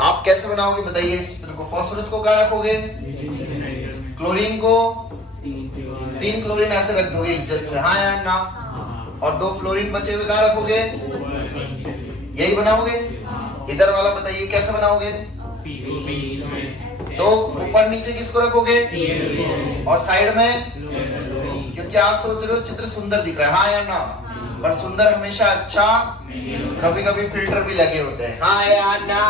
आप कैसे बनाओगे बताइए इस चित्र को। फास्फोरस को क्या रखोगे? क्लोरीन को 3 क्लोरीन ऐसे रख दोगे इज्जत से, हाँ या ना? और 2 फ्लोरीन बचे हुए कहाँ रखोगे? यही बनाओगे। इधर वाला बताइए कैसे बनाओगे? तो ऊपर नीचे किसको रखोगे? और साइड में? क्योंकि आप सोच रहे हो चित्र सुंदर दिख रहा है, हाँ या ना? पर सुंदर हमेशा अच्छा, कभी कभी फिल्टर भी लगे होते हैं, हाँ या ना?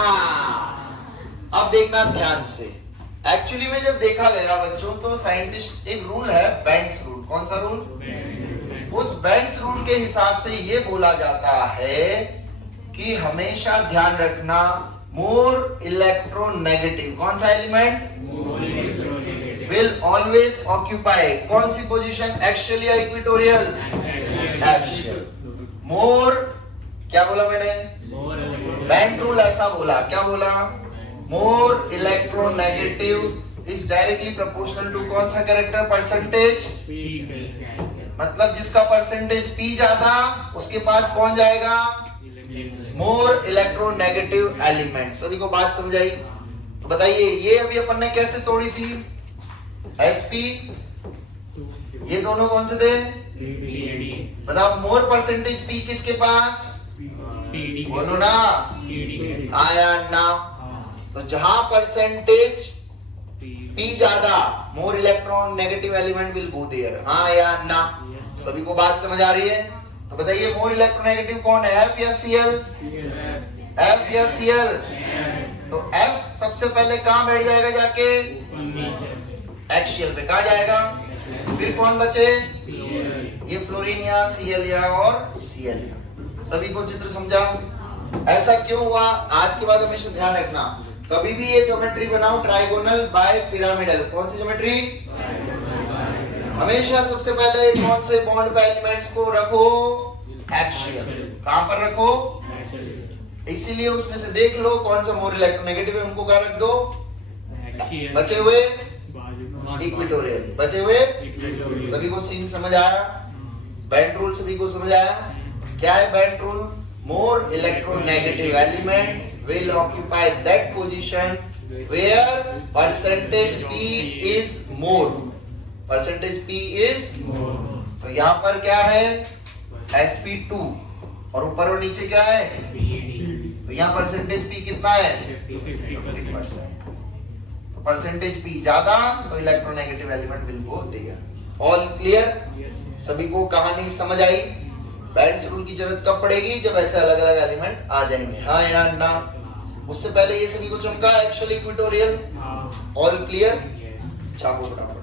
अब देखना ध्यान से। एक्चुअली में जब देखा गया बच्चों तो साइंटिस्ट एक रूल है बेंट्स रूल। कौन सा रूल? उस बेंट्स रूल के हिसाब से ये बोला जाता है कि हमेशा ध्यान रखना मोर इलेक्ट्रोनेगेटिव कौन सा एलिमेंट विल ऑलवेज ऑक्यूपाई कौन सी पोजीशन? एक्सियल या इक्वेटोरियल? एक्सियल। मोर क्या बोला मैंने? बेंट रूल ऐसा बोला, क्या बोला? More electronegative is directly proportional to कौन सा कैरेक्टर? परसेंटेज। मतलब जिसका परसेंटेज p ज्यादा उसके पास कौन जाएगा? More electronegative element. सभी को बात समझ आई? तो बताइए ये अभी अपन ने कैसे तोड़ी थी? sp, ये दोनों कौन से थे? बताओ मोर परसेंटेज p किसके पास? बोलो ना, आया ना? तो जहां परसेंटेज p ज्यादा more electron negative element will go there, हाँ या ना? सभी को बात समझ आ रही है? तो बताइए मोर इलेक्ट्रोनेगेटिव कौन है? F या Cl? F या Cl? तो F सबसे पहले कहां बैठ जाएगा जाके? एक्सियल पे। कहां जाएगा? फिर कौन बचे? ये फ्लोरीन या Cl या और Cl या। सभी को चित्र समझा? ऐसा क्यों हुआ? आज के बाद हमेशा ध्यान रखना, कभी भी ये ज्योमेट्री बनाओ ट्राइगोनल बाय पिरामिडल। कौन सी ज्योमेट्री? हमेशा सबसे पहले कौन से बॉन्ड पे एलिमेंट्स को रखो? एक्सियल। कहां पर रखो? इसीलिए उसमें से देख लो कौन सा मोर इलेक्ट्रोनेगेटिव है उनको कहां रख दो? बचे हुए इक्वेटोरियल। बचे हुए सभी को सीन समझ आया? बेंट रूल सभी को समझ आया? क्या है bent rule? More electronegative element will occupy that position where percentage p is more. Percentage p is more. तो यहाँ पर क्या है? sp2 और ऊपर और नीचे क्या है? तो यहाँ परसेंटेज p कितना है? 50%। तो परसेंटेज p ज्यादा तो electronegative element will go there. All clear? सभी को कहानी समझ आई? बेंट्स रूल की जरूरत कब पड़ेगी? जब ऐसे अलग अलग एलिमेंट आ जाएंगे, हाँ या ना? उससे पहले ये सभी को चमका एक्चुअली इक्वेटोरियल। All clear? छापो फटाफट।